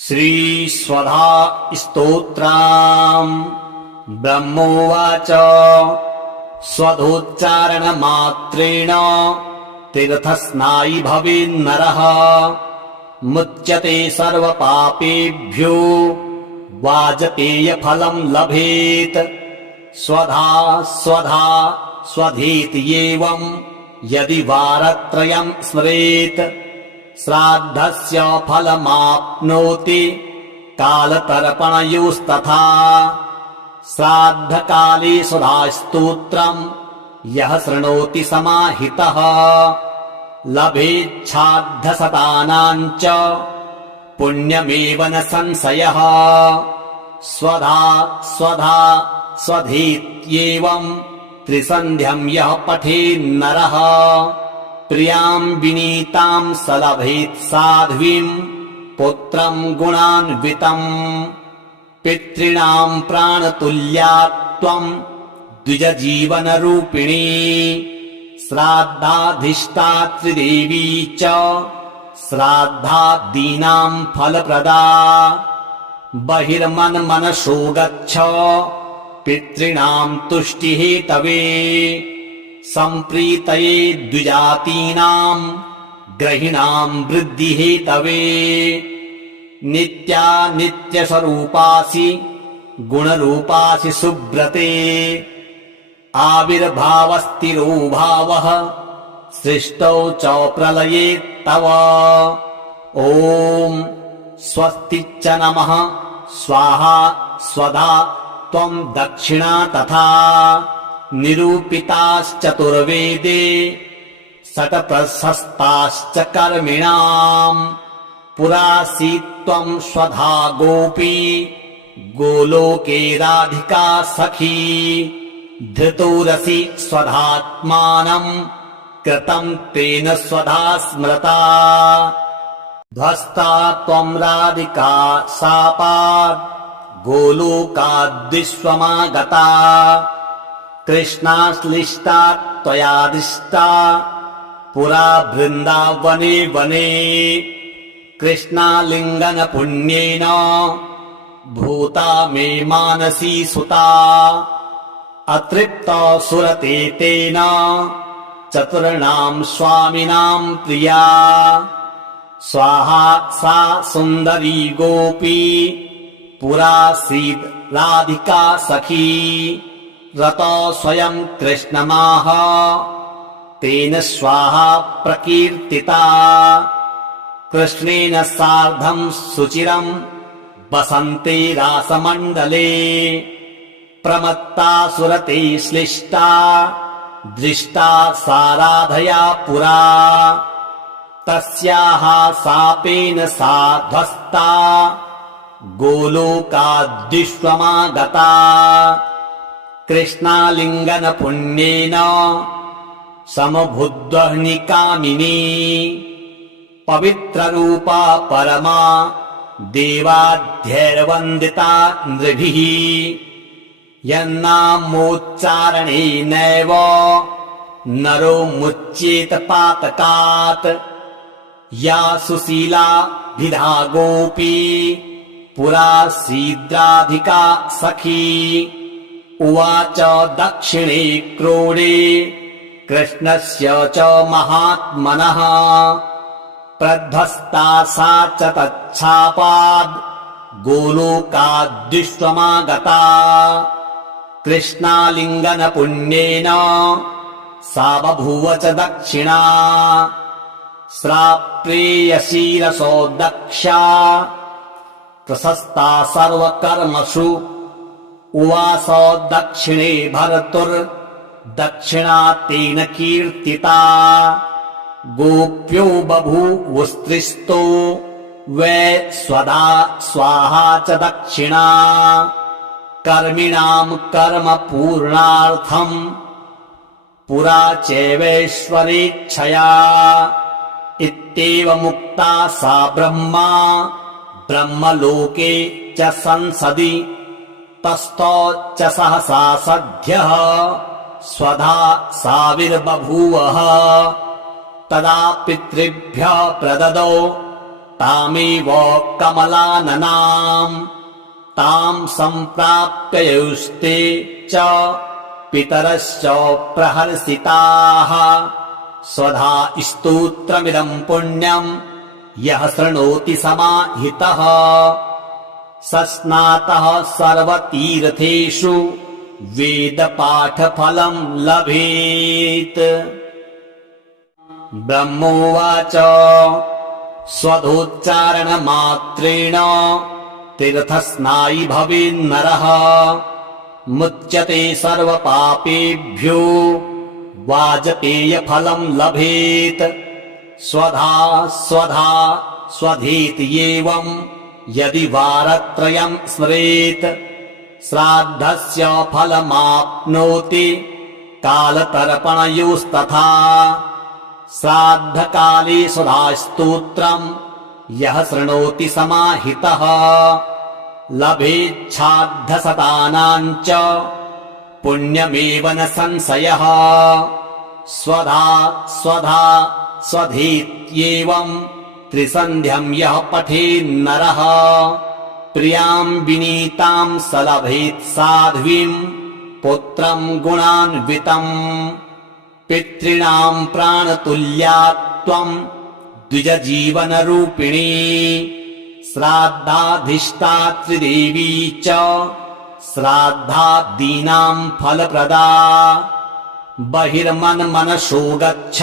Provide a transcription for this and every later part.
श्रीस्वधा स्तोत्रम् ब्रह्मोवाच स्वधोच्चारणमात्रेण तीर्थस्नायी भवेन्नरः मुच्यते सर्वपापेभ्यो वाजपेयफलम् लभेत्। स्वधा स्वधा स्वधीति एवम् यदि वारत्रयम् स्मरेत् श्राद्धस्य फलमाप्नोति कालतर्पणयोस्तथा। श्राद्धकाले सुधास्तोत्रम् यः शृणोति समाहितः लभेच्छाद्धशतानाम् च पुण्यमेव न संशयः। स्वधा स्वधा स्वधीत्येवम् त्रिसन्ध्यम् यः पठेन्नरः प्रियाम् विनीताम् स लभेत् साध्वीम् पुत्रम् गुणान्वितम्। पितॄणाम् प्राणतुल्या त्वम् द्विजजीवनरूपिणी श्राद्धाधिष्ठात्री देवी च श्राद्धादीनाम् फलप्रदा। बहिर्मन्मनसो गच्छ पितॄणाम् तुष्टिहेतवे सम्प्रीतये द्विजातीनाम् ग्रहिणाम् वृद्धिहेतवे। नित्या नित्यस्वरूपासि गुणरूपासि सुब्रते आविर्भावस्थिरो भावः सृष्टौ च प्रलये तव। ॐ स्वस्ति च नमः स्वाहा स्वधा त्वम् दक्षिणा तथा निरूपिताश्चतुर्वेदे शतप्रशस्ताश्च कर्मिणाम्। पुरासी त्वम् स्वधा गोपी गोलोके राधिका सखी। धृतोरसि स्वधात्मानम् कृतम् तेन स्वधा स्मृता। ध्वस्ता त्वम् राधिका शापात् गोलोकाद्विश्वमागता। कृष्णाश्लिष्टा त्वयादिष्टा पुरा वृन्दावने वने। कृष्णालिङ्गन पुण्येन भूता मे मानसी सुता। अतृप्त सुरते तेन चतुर्णाम् स्वामिनाम् प्रिया। स्वाहा सा सुन्दरी गोपी पुरासीद् राधिका सखी। रतो स्वयम् कृष्णमाह तेन स्वाहा प्रकीर्तिता। कृष्णेन सार्धम् सुचिरम् वसन्ते रासमण्डले। प्रमत्ता सुरते श्लिष्टा दृष्टा साराधया पुरा। तस्याः शापेन सा ध्वस्ता गोलोकाद्विश्वमागता। कृष्णालिङ्गन पुण्येन समभूद्वह्निकामिनी। पवित्ररूपा परमा देवाद्यैर्वन्दिता नृभिः। यन्नामोच्चारणेनैव नरो मुच्येत पातकात्। या सुशीला भिधा गोपी पुरासीद्राधिका सखी। उवाच दक्षिणे क्रोडे कृष्णस्य च महात्मनः। प्रध्वस्ता सा च तच्छापाद् गोलोकाद्विश्वमागता। कृष्णालिङ्गन पुण्येन सा बभूव च दक्षिणा। श्राप्रेयसीरसो दक्षा प्रशस्ता सर्वकर्मसु। उवास दक्षिणे भर्तुर्दक्षिणा तेन कीर्तिता। गोप्यो बभूवुस्त्रिस्तो वै स्वधा स्वाहा च दक्षिणा। कर्मिणाम् कर्म पूर्णार्थम् पुरा चैवैश्वरेच्छया। इत्येवमुक्ता सा ब्रह्मा ब्रह्मलोके च संसदि। तस्थौ च सहसा सद्यः स्वधा साविर्बभूवः। तदा पितृभ्यः प्रददौ तामेव कमलाननाम् ताम् सम्प्राप्ययुस्ते च पितरश्च प्रहर्षिताः स्वधा स्तोत्रमिदम् पुण्यम् यः शृणोति समाहितः स स्नातः सर्वतीर्थेषु वेदपाठफलम् लभेत्। ब्रह्मोवाच स्वधोच्चारणमात्रेण तीर्थस्नायी भवेन्नरः मुच्यते सर्वपापेभ्यो वाजपेयफलम् लभेत्। स्वधा स्वधा स्वधीत्येवम् यदि वारत्रयम् स्मरेत् श्राद्धस्य फलमाप्नोति कालतर्पणयोस्तथा। श्राद्धकाले सुधास्तोत्रम् यः शृणोति समाहितः लभेच्छाद्धशतानाम् च पुण्यमेव न संशयः। स्वधा स्वधा स्वधीत्येवम् त्रिसन्ध्यम् यः पठेन्नरः प्रियाम् विनीताम् स लभेत् साध्वीम् पुत्रम् गुणान्वितम्। पितॄणाम् प्राणतुल्या त्वम् द्विजजीवनरूपिणी श्राद्धाधिष्ठात्रिदेवी च श्राद्धादीनाम् फलप्रदा। बहिर्मन्मनसो गच्छ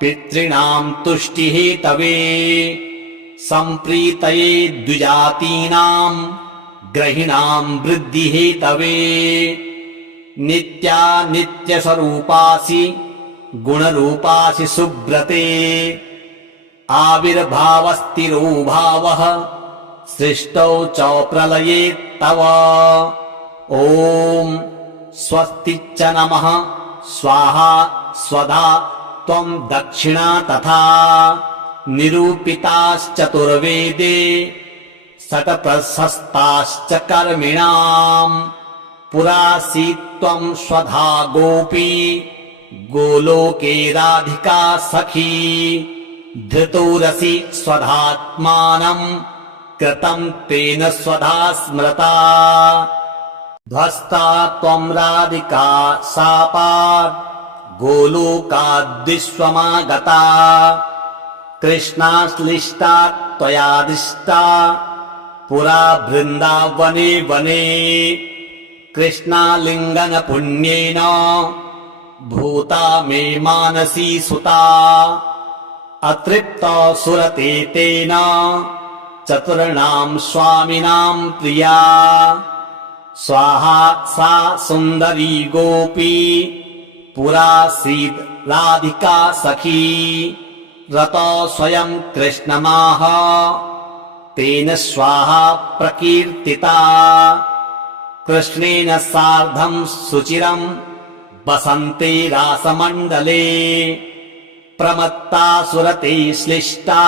पितॄणाम् तुष्टिहेतवे सम्प्रीतये द्विजातीनाम् ग्रहिणाम् वृद्धिहेतवे। नित्या नित्यस्वरूपासि गुणरूपासि सुब्रते आविर्भावस्तिरो भावः सृष्टौ च प्रलये तव। ॐ स्वस्ति च नमः स्वाहा स्वधा त्वम् दक्षिणा तथा निरूपिताश्चतुर्वेदे षट्प्रशस्ताश्च कर्मिणाम्। पुरासीत् त्वम् स्वधा गोपी गोलोके राधिका सखी धृतोरसि स्वधात्मानम् कृतम् तेन स्वधा स्मृता। ध्वस्ता त्वम् राधिका शापात् गोलोकाद्विश्वमागता कृष्णाश्लिष्टा त्वयादिष्टा पुरा वृन्दावने वने। कृष्णालिङ्गन पुण्येन भूता मे मानसी सुता अतृप्ता सुरते तेन चतुर्णाम् स्वामिनाम् प्रिया। स्वाहा सा सुन्दरी गोपी पुरासीद् राधिका सखी रतो स्वयं कृष्णमाह तेन स्वाहा प्रकीर्तिता। कृष्णेन सार्धम् सुचिरम् वसन्ते रासमण्डले प्रमत्ता सुरते श्लिष्टा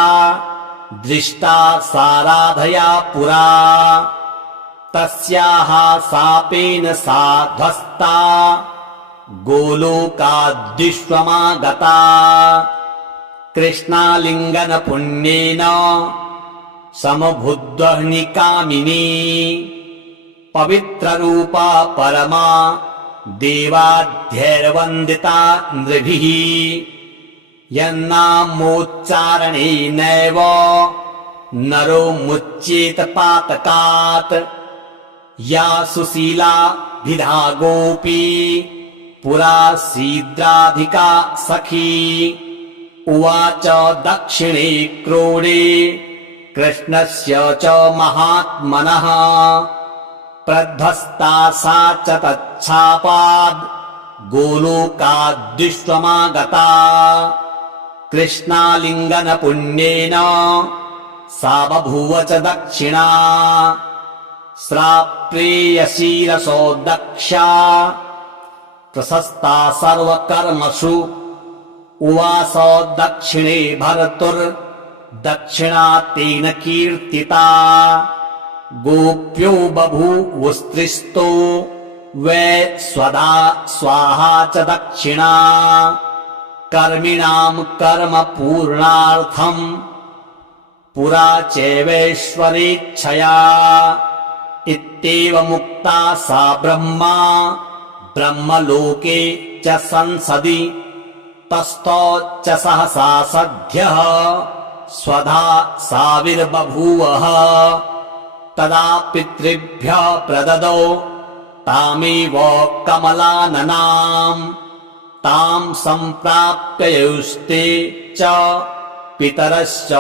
दृष्टा साराधया पुरा। तस्याः शापेन सा ध्वस्ता गोलोकाद्विश्वमागता कृष्णालिङ्गन पुण्येन समभुद्वह्निकामिनी। पवित्ररूपा परमा देवाद्यैर्वन्दिता नृभिः यन्नामोच्चारणेनैव नरो मुच्येत पातकात्। या सुशीला भिधा गोपी पुरासीद्राधिका सखी उवाच दक्षिणे क्रोडे कृष्णस्य च महात्मनः प्रध्वस्ता सा च तच्छापाद् गोलोकाद्विश्वमागता कृष्णालिङ्गन पुण्येन सा बभूव च दक्षिणा। श्राप्रेयसीरसो दक्षा प्रशस्ता सर्वकर्मसु उवास दक्षिणे भर्तुर्दक्षिणा तेन कीर्तिता। गोप्यो बभूवुस्त्रिस्तो वै स्वधा स्वाहा च दक्षिणा। कर्मिणाम् कर्म पूर्णार्थम् पुरा चैवेश्वरेच्छया इत्येवमुक्ता सा ब्रह्मा ब्रह्मलोके च संसदि तस्थौ च सहसा सद्यः स्वधा साविर्बभूवः तदा पितृभ्यः प्रददौ तामेव कमलाननाम् तां सम्प्राप्य युस्ते च पितरश्च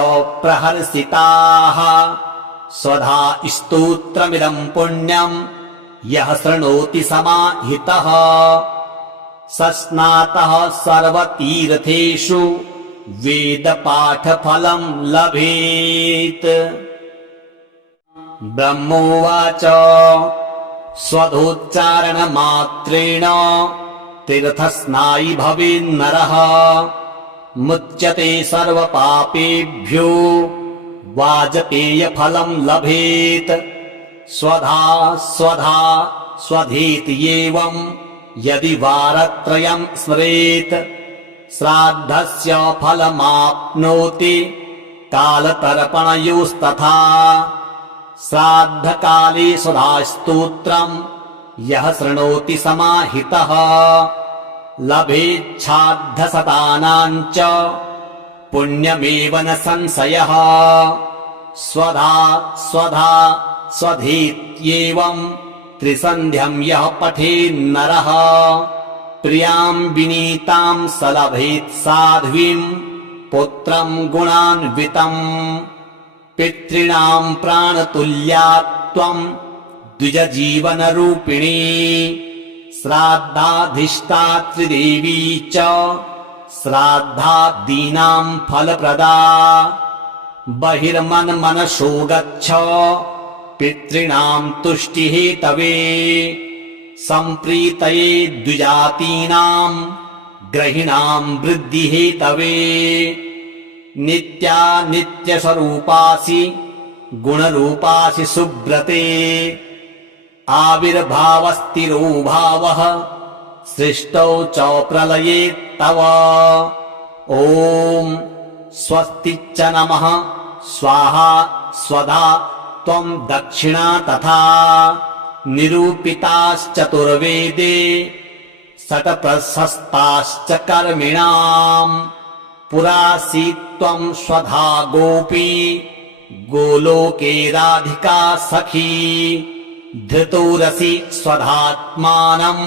प्रहर्षिताः स्वधा स्तोत्रमिदं पुण्यं यः शृणोति समाहितः स स्नातः सर्वतीर्थेषु वेदपाठफलं लभेत्। ब्रह्मोवाच स्वधोच्चारणमात्रेण तीर्थस्नायी भवेन्नरः मुच्यते सर्वपापेभ्यो वाजपेयफलं लभेत्। स्वधा स्वधा स्वधीति एवं यदि वारत्रयं स्मरेत् श्राद्धस्य फलमाप्नोति कालतर्पणयोस्तथा श्राद्धकाले सुधास्तोत्रम् यः शृणोति समाहितः लभेच्छाद्धशतानां च पुण्यमेव न संशयः। स्वधा स्वधा स्वधीत्येवं त्रिसन्ध्यं यः पठेन्नरः प्रियां विनीतां स लभेत् साध्वीं पुत्रं गुणान्वितम्। पितॄणां प्राणतुल्या त्वं द्विजजीवनरूपिणी श्राद्धाधिष्ठात्रिदेवी च श्राद्धादीनां फलप्रदा। बहिर्मन्मनसो गच्छ पितॄणां तुष्टिहेतवे सम्प्रीतये द्विजातीनां ग्रहिणां वृद्धिहेतवे। नित्या नित्यस्वरूपासि गुणरूपासि सुब्रते आविर्भावस्थिरो भावः सृष्टौ च प्रलये तव। ॐ स्वस्ति च नमः स्वाहा स्वधा त्वं दक्षिणा तथा निरूपिताश्चतुर्वेदे षट्प्रशस्ताश्च कर्मिणाम्। पुरासि त्वं स्वधा गोपी गोलोके राधिका सखी धृतोरसि स्वधात्मानं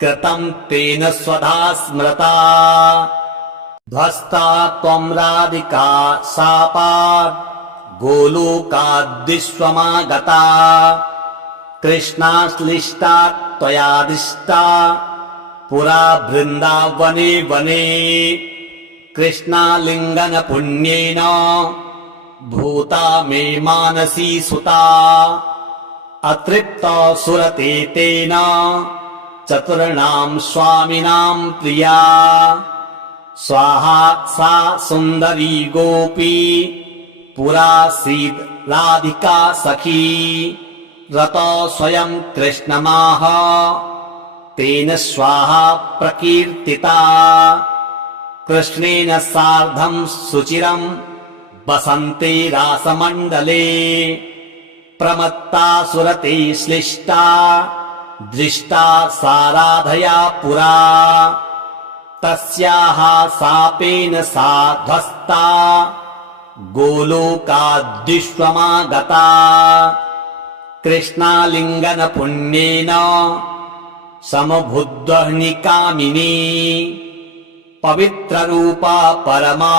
कृतं तेन स्वधा स्मृता। ध्वस्ता त्वं राधिका शापात् गोलोकाद्विश्वमागता कृष्णाश्लिष्टा त्वयादिष्टा पुरा वृन्दावने वने। कृष्णालिङ्गन पुण्येन भूता मे मानसी सुता अतृप्त सुरते तेन चतुर्णां स्वामिनां प्रिया। स्वाहा सा सुन्दरी गोपी पुरासीद् राधिका सखी रतो स्वयं कृष्णमाह तेन स्वाहा प्रकीर्तिता। कृष्णेन सार्धं सुचिरं वसन्ते रासमण्डले प्रमत्ता सुरते श्लिष्टा दृष्टा साराधया पुरा। तस्याः शापेन सा ध्वस्ता गोलोकाद्विश्वमागता कृष्णालिङ्गन पुण्येन समबुद्ध्वनिकामिनी। पवित्ररूपा परमा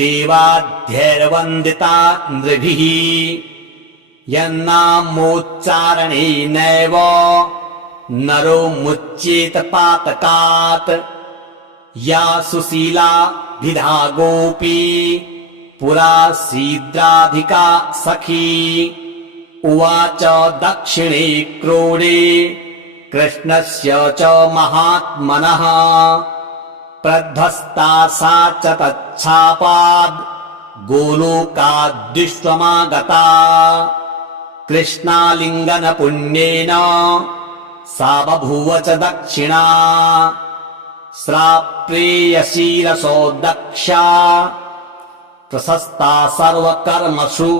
देवाद्यैर्वन्दिता नृभिः यन्नामोच्चारणेनैव नरो मुच्येत पातकात्। या सुशीला भिधा गोपी पुरासीद्राधिका सखी उवाच दक्षिणे क्रोडे कृष्णस्य च महात्मनः प्रध्वस्ता सा च तच्छापाद् गोलोकाद्विश्वमागता। कृष्णालिङ्गन पुण्येन सा बभूव च दक्षिणा श्राप्रेयसीरसो दक्षा प्रशस्ता सर्वकर्मसु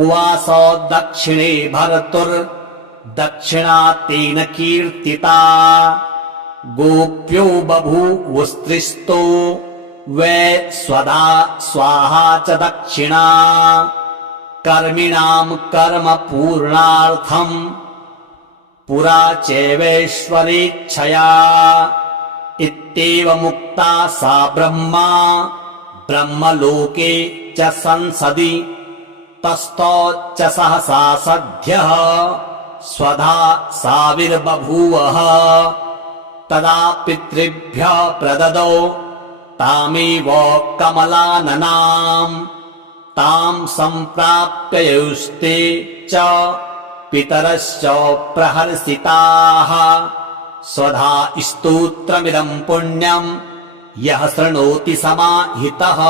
उवास दक्षिणे भर्तुर्दक्षिणा तेन कीर्तिता गोप्यो बभूवुस्त्रिस्तो वै स्वधा स्वाहा च दक्षिणा कर्मिणां कर्म पूर्णार्थं पुरा चैवैश्वरेच्छया इत्येव मुक्ता सा ब्रह्मा ब्रह्मलोके च संसदि तस्थौ च सहसा सद्यः स्वधा साविर्बभूवः तदा पितृभ्यः प्रददौ तामेव कमलाननाम् तां सम्प्राप्य युस्ते च पितरश्च प्रहर्षिताः स्वधा स्तोत्रमिदं पुण्यं यः शृणोति समाहितः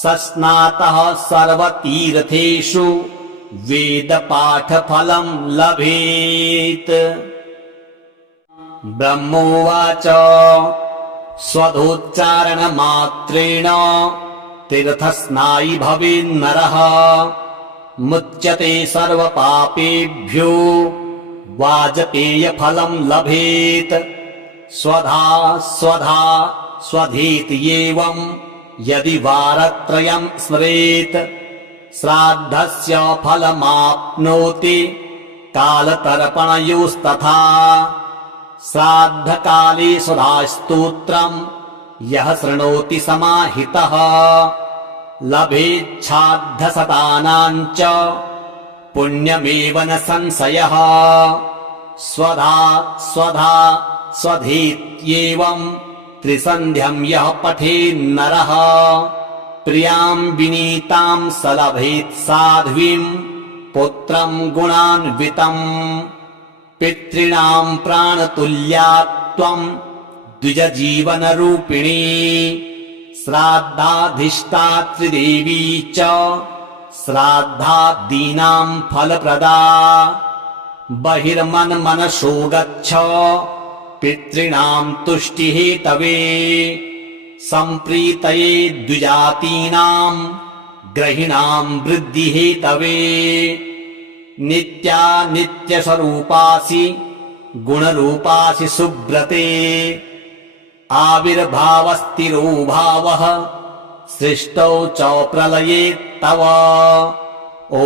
स स्नातः सर्वतीर्थेषु वेदपाठफलं लभेत्। ब्रह्मोवाच स्वधोच्चारणमात्रेण तीर्थस्नायी भवेन्नरः मुच्यते सर्वपापेभ्यो वाजपेयफलं लभेत्। स्वधा स्वधा स्वधीत्येवं यदि वारत्रयं स्मरेत् श्राद्धस्य फलमाप्नोति कालतर्पणयोस्तथा श्राद्धकाले सुधास्तोत्रं यः शृणोति समाहितः लभेच्छाद्धशतानां च पुण्यमेव न संशयः। स्वधा स्वधा स्वधीत्येवं त्रिसन्ध्यं यः पठेन्नरः प्रियां विनीतां स लभेत् साध्वीं पुत्रं गुणान्वितम्। पितॄणां प्राणतुल्या त्वं द्विजजीवनरूपिणी श्राद्धाधिष्ठात्रिदेवी च श्राद्धादीनां फलप्रदा। बहिर्मन्मनसो गच्छ पितॄणां तुष्टिहेतवे सम्प्रीतये द्विजातीनां ग्रहिणां वृद्धिहेतवे। नित्या नित्यस्वरूपासि गुणरूपासि सुब्रते आविर्भावस्तिरो भावः सृष्टौ च प्रलये तव। ॐ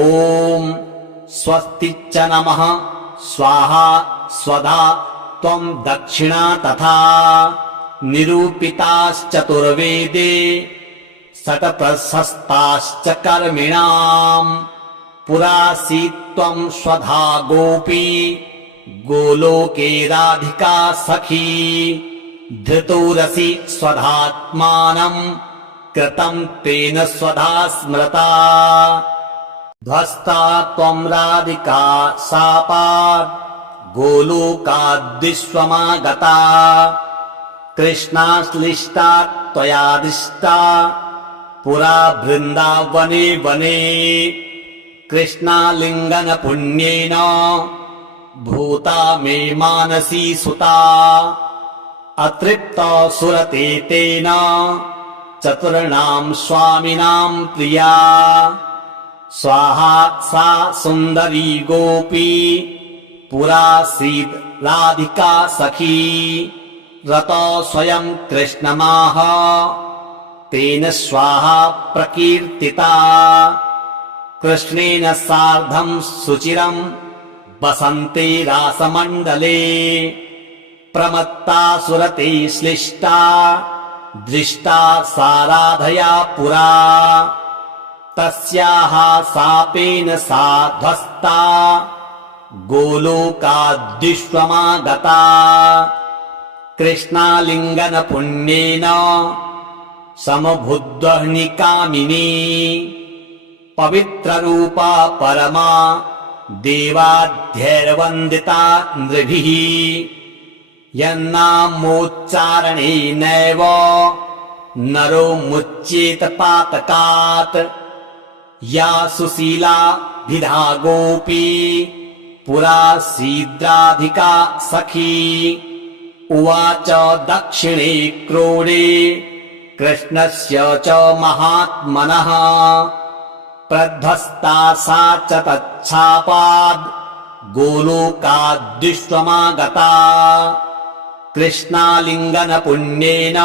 स्वस्ति च नमः स्वाहा स्वधा त्वं दक्षिणा तथा निरूपिताश्चतुर्वेदे षट्प्रशस्ताश्च कर्मिणाम् पुरासीत्त्वं स्वधा गोपी गोलोके राधिका सखी। धृतोरसि स्वधात्मानं कृतं तेन स्वधा स्मृता ध्वस्ता त्वं राधिका शापात् गोलोकाद्विश्वमागता कृष्णाश्लिष्टा त्वयादिष्टा पुरा बृन्दावने वने। कृष्णालिङ्गन पुण्येन भूता मे मानसी सुता अतृप्ता सुरते तेन चतुर्णां स्वामिनां प्रिया। स्वाहा सा सुन्दरी गोपी पुरासीद् राधिका सखी रतो स्वयं कृष्णमाह तेन स्वाहा प्रकीर्तिता। कृष्णेन सार्धं सुचिरं वसन्ते रासमण्डले प्रमत्ता सुरते श्लिष्टा दृष्टा साराधया पुरा। तस्याः शापेन सा ध्वस्ता गोलोकाद्विश्वमागता। कृष्णालिङ्गन पुण्येन समभुद्वह्निकामिनी पवित्ररूपा परमा देवाद्यैर्वन्दिता नृभिः। यन्नामोच्चारणेनैव नरो मुच्येत पातकात्। या सुशीलाभिधा गोपी पुरासीद्राधिका सखी। उवाच दक्षिणे क्रोडे कृष्णस्य च महात्मनः प्रध्वस्ता सा च तच्छापाद् गोलोकाद्विश्वमागता कृष्णालिङ्गनपुण्येन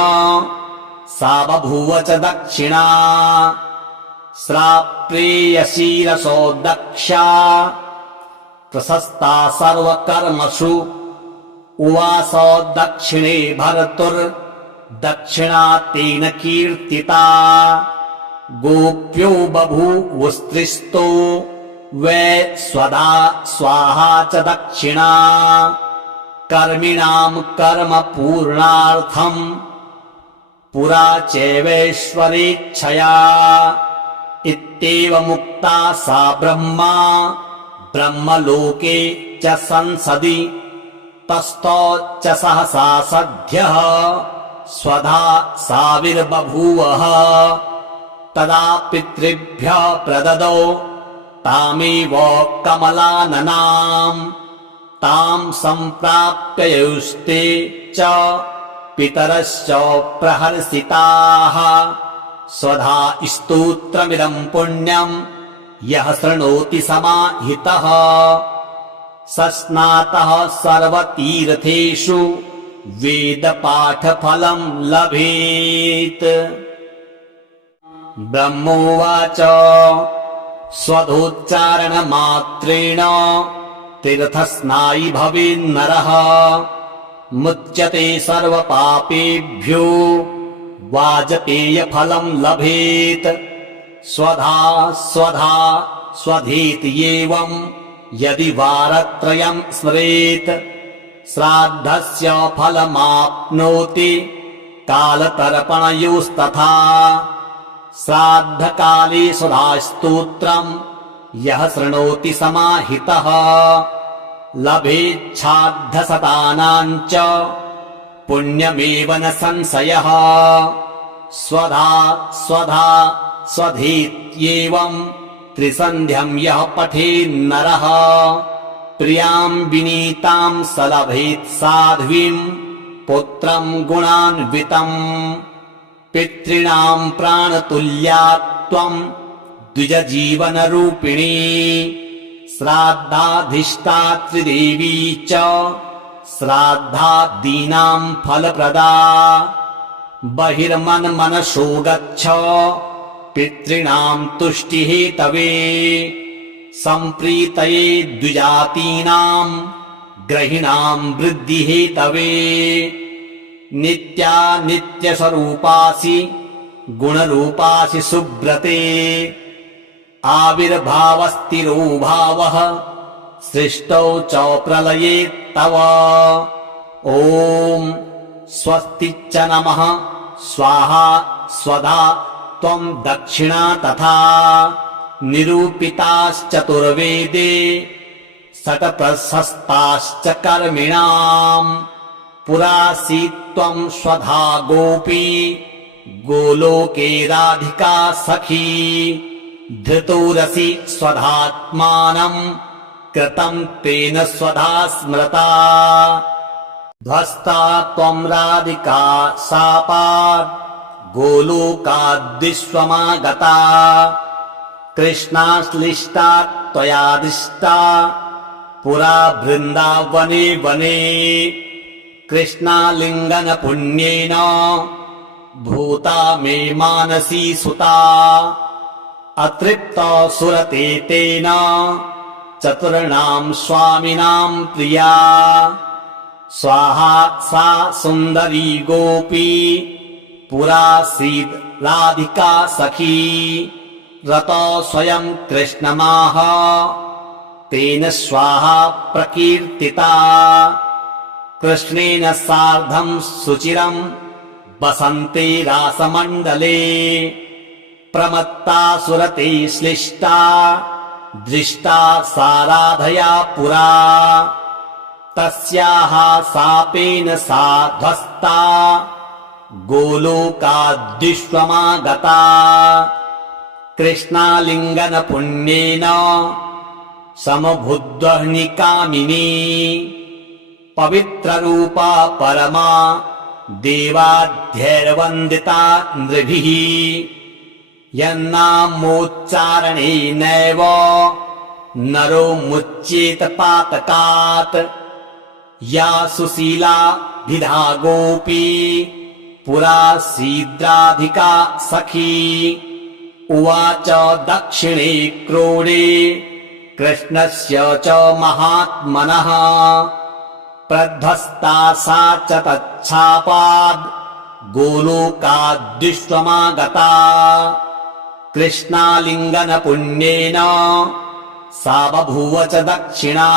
सा बभूव च दक्षिणा श्राप्रेयसीरसो दक्षा प्रशस्ता सर्वकर्मसु उवास दक्षिणे भर्तुर्दक्षिणा तेन कीर्तिता गोप्यो बभूवुस्त्रिस्तो वै स्वधा स्वाहा च दक्षिणा कर्मिणां कर्म पूर्णार्थम् पुरा चैवैश्वरेच्छया इत्येवमुक्ता सा ब्रह्मलोके च संसदि तस्थौ च सहसा सद्यः स्वधा साविर्बभूवः तदा पितृभ्यः प्रददौ तामेव कमलाननाम् तां सम्प्राप्य युस्ते च पितरश्च प्रहर्षिताः स्वधा स्तोत्रमिदं पुण्यं यः शृणोति समाहितः स स्नातः सर्वतीर्थेषु वेदपाठफलं लभेत्। ब्रह्मोवाच स्वधोच्चारणमात्रेण तीर्थस्नायी भवेन्नरः मुच्यते सर्वपापेभ्यो वाजपेयफलं लभेत्। स्वधा स्वधा स्वधेति एवं यदि वारत्रयं स्मरेत् श्राद्धस्य फलमाप्नोति कालतर्पणयोस्तथा श्राद्धकाले सुधास्तोत्रम् यः शृणोति समाहितः लभेच्छाद्धशतानां च पुण्यमेव न संशयः। स्वधा स्वधा स्वधेत्येवं त्रिसन्ध्यं यः पठेन्नरः प्रियां विनीतां स लभेत् साध्वीं पुत्रं गुणान्वितम् पितॄणां प्राणतुल्या त्वं द्विजजीवनरूपिणी श्राद्धाधिष्ठात्रिदेवी च श्राद्धादीनां फलप्रदा बहिर्मन्मनसो गच्छ पितॄणां तुष्टिहेतवे सम्प्रीतये द्विजातीनां ग्रहिणां वृद्धिहेतवे नित्या नित्यस्वरूपासि गुणरूपासि सुब्रते आविर्भावस्थिरो भावः सृष्टौ च प्रलये तव ॐ स्वस्ति च नमः स्वाहा स्वधा त्वं दक्षिणा तथा निरूपिताश्चतुर्वेदे षट्प्रशस्ताश्च कर्मिणाम् पुरासी त्वं स्वधा गोपी गोलोके राधिका सखी धृतोरसि स्वधात्मानं कृतं तेन स्वधा स्मृता ध्वस्ता त्वं राधिका शापात् गोलोकाद्विश्वमागता कृष्णाश्लिष्टा त्वयादिष्टा पुरा वृन्दावने वने कृष्णालिङ्गनपुण्येन भूता मे मानसी सुता अतृप्ता सुरते तेन चतुर्णां स्वामिनां प्रिया स्वाहा सा सुन्दरी गोपी पुरासीद् राधिका सखी रतो स्वयं कृष्णमाह तेन स्वाहा प्रकीर्तिता कृष्णेन सार्धं सुचिरं वसन्ते रासमण्डले प्रमत्ता सुरते श्लिष्टा दृष्टा साराधया पुरा तस्याः शापेन सा ध्वस्ता गोलोकाद्विश्वमागता कृष्णालिङ्गनपुण्येन समभुद्वह्निकामिनी पवित्ररूपा परमा देवाद्यैर्वन्दिता नृभिः यन्नामोच्चारणेनैव नरो मुच्येत पातकात् या सुशीलाभिधा गोपी पुरा सीद्राधिका सखी उवाच दक्षिणे क्रोडे कृष्णस्य च महात्मनः प्रध्वस्ता सा च तच्छापाद् गोलोकाद्विश्वमागता कृष्णालिङ्गनपुण्येन सा बभूव च दक्षिणा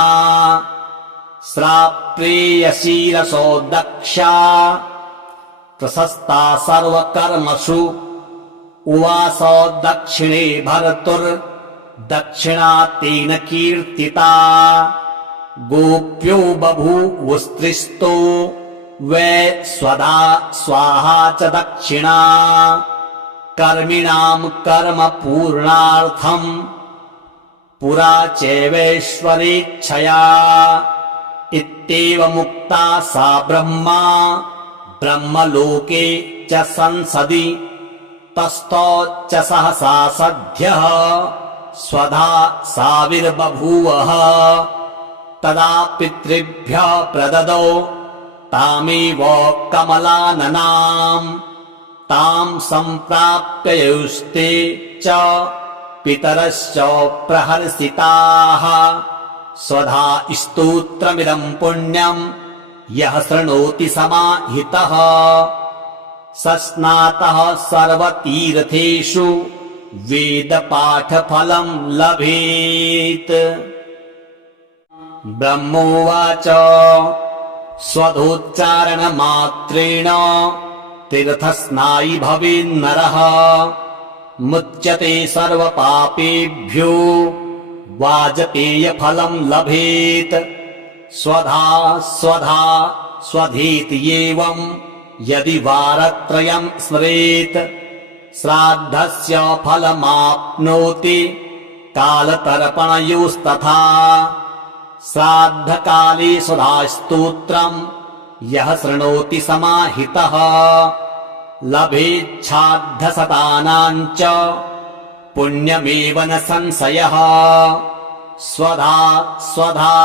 श्राप्रेयसीरसो दक्षा प्रशस्ता सर्वकर्मसु उवास दक्षिणे भर्तुर्दक्षिणा तेन कीर्तिता गोप्यो बभूवुस्त्रिस्तो वै स्वधा स्वाहा च दक्षिणा कर्मिणां कर्म पूर्णार्थम् पुरा चैवैश्वरेच्छया इत्येव मुक्ता सा ब्रह्मा ब्रह्मलोके च संसदि तस्थो च सहसा सद्यः स्वधा साविर्बभूवः तदा पितृभ्यः प्रददौ तामेव कमलाननाम् तां सम्प्राप्ययुस्ते च पितरश्च प्रहर्षिताः स्वधा स्तोत्रमिदं पुण्यम् यः शृणोति समाहितः सस्नातः सर्वतीर्थेषु वेदपाठफलं लभेत्। ब्रह्मोवाच स्वधोच्चारणमात्रेण तीर्थस्नायी भवेन्नरः मुच्यते सर्वपापेभ्यो वाजपेयफलं लभेत्। स्वधा स्वधा स्वधीत्येवम् यदि वारत्रयम् स्मरेत् श्राद्धस्य फलमाप्नोति कालतर्पणयोस्तथा श्राद्धकाले सुधास्तोत्रम् यः शृणोति समाहितः लभेच्छाद्धशतानाम् च पुण्यमेव न संशयः। स्वधा स्वधा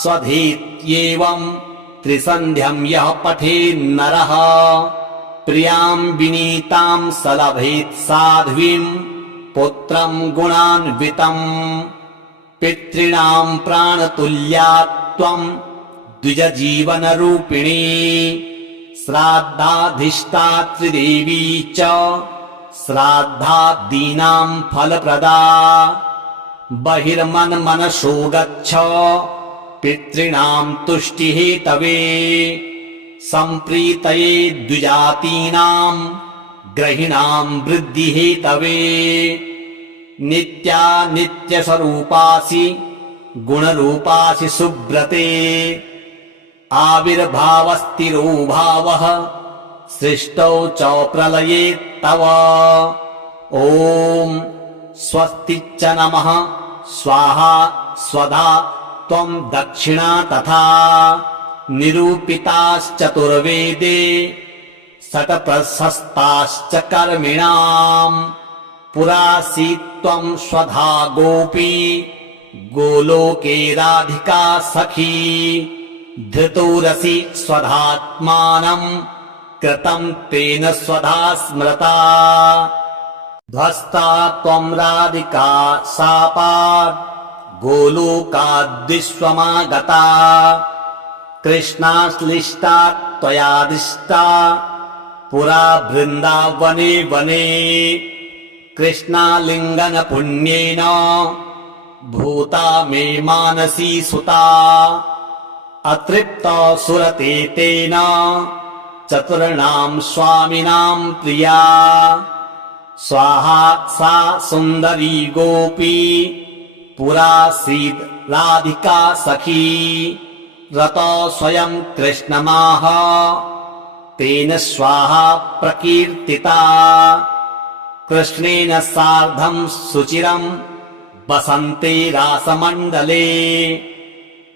स्वधीत्येवम् त्रिसन्ध्यम् यः पठेन्नरः प्रियाम् विनीताम् स लभेत् साध्वीम् पुत्रम् गुणान्वितम् पितॄणाम् प्राणतुल्या त्वम् द्विजजीवनरूपिणी श्राद्धाधिष्ठात्रिदेवी च श्राद्धादीनाम् फलप्रदा बहिर्मन्मनसो गच्छ पितॄणाम् तुष्टिहेतवे सम्प्रीतये द्विजातीनाम् ग्रहिणाम् वृद्धिहेतवे नित्या नित्यस्वरूपासि गुणरूपासि सुब्रते आविर्भावस्तिरो भावः सृष्टौ च प्रलये तव ॐ स्वस्ति च नमः स्वाहा स्वधा त्वं दक्षिणा तथा निरूपिताश्चतुर्वेदे षट्प्रशस्ताश्च कर्मिणाम् पुरासीत् त्वं स्वधा गोपी गोलोके राधिका सखी धृतोरसि स्वधात्मानम् कृतं तेन स्वधा स्मृता ध्वस्ता त्वं राधिका शापात् गोलोकाद्विश्वमागता कृष्णाश्लिष्टा त्वयादिष्टा पुरा वृन्दावने वने कृष्णालिङ्गनपुण्येन भूता मे मानसी सुता अतृप्ता सुरते तेन चतुर्णां स्वामिनां प्रिया स्वाहा सा सुन्दरी गोपी पुरासीत् राधिका सखी रतो स्वयं कृष्णमाह तेन स्वाहा प्रकीर्तिता कृष्णेन सार्धं सुचिरं वसन्ते रासमण्डले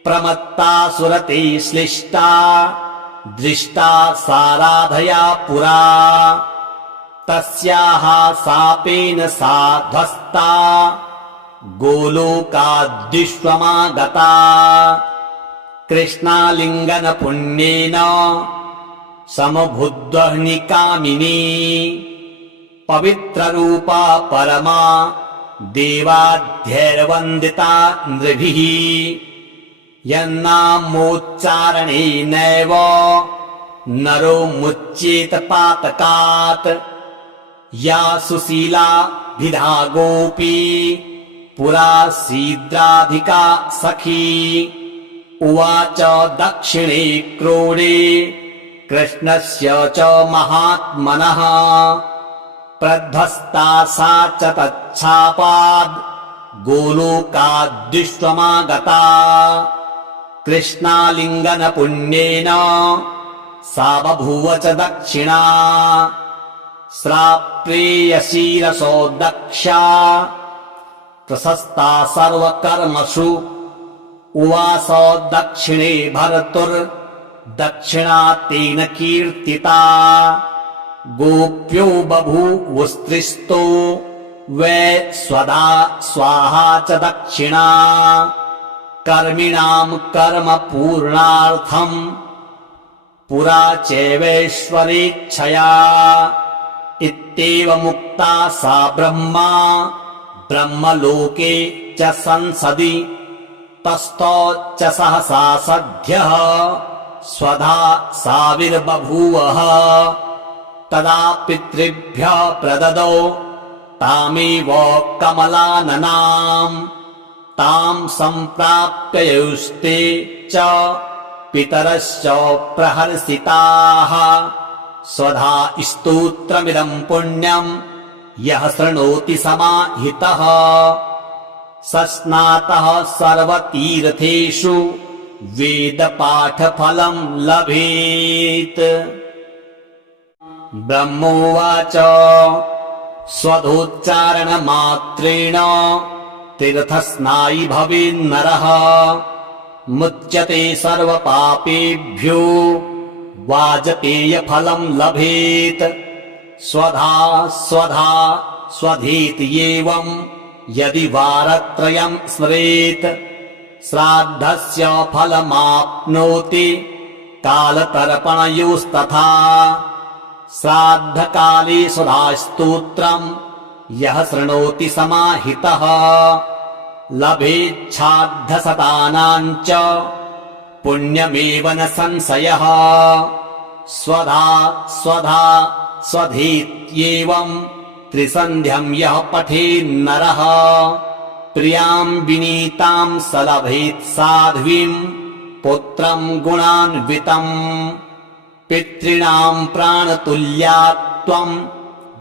प्रमत्ता सुरते श्लिष्टा दृष्टा साराधया पुरा तस्याः शापेन सा ध्वस्ता गोलोकाद्विश्वमागता कृष्णालिङ्गन पुण्येन समभुद्वह्निकामिनी पवित्ररूपा परमा देवाद्यैर्वन्दिता नृभिः यन्नामोच्चारणेनैव नरो मुच्येत पातकात् या सुशीला भिधा गोपी पुरा सीद्राधिका सखी उवाच दक्षिणे क्रोडे कृष्णस्य च महात्मनः प्रध्वस्ता सा च तच्छापाद् गोलोकाद्विश्वमागता कृष्णालिङ्गन पुण्येन सा बभूव च दक्षिणा श्राप्रेयसीरसो दक्षा प्रशस्ता सर्वकर्मसु उवास दक्षिणे भर्तुर्दक्षिणा तेन कीर्तिता गोप्यो बभूवुस्त्रिस्तो वै स्वधा स्वाहा च दक्षिणा कर्मिणां कर्म पूर्णार्थम् पुरा चैवैश्वरेच्छया इत्येवमुक्ता सा ब्रह्मा ब्रह्मलोके च संसदि तस्थौ च सहसा सद्यः स्वधा साविर्बभूवः तदा पितृभ्यः प्रददौ तामेव कमलाननाम् तां सम्प्राप्य यौस्ते च पितरश्च प्रहर्षिताः स्वधा स्तोत्रमिदं पुण्यं यः शृणोति समाहितः सस्नातः सर्वतीर्थेषु वेदपाठफलं लभेत्। ब्रह्मोवाच स्वधोच्चारणमात्रेण तीर्थस्नायी भवेन्नरः मुच्यते सर्वपापेभ्यो वाजपेयफलं लभेत्। स्वधा स्वधा स्वधीति एवं यदि वारत्रयं स्मरेत् श्राद्धस्य फलमाप्नोति कालतर्पणयोस्तथा श्राद्धकाले सुधास्तोत्रं यः शृणोति समाहितः लभेच्छाद्धशतानां च पुण्यमेव न संशयः। स्वधा स्वधा स्वधीत्येवं त्रिसन्ध्यं यः पठेन्नरः प्रियां विनीतां स लभेत् साध्वीं पुत्रं गुणान्वितम्। पितॄणां प्राणतुल्या त्वं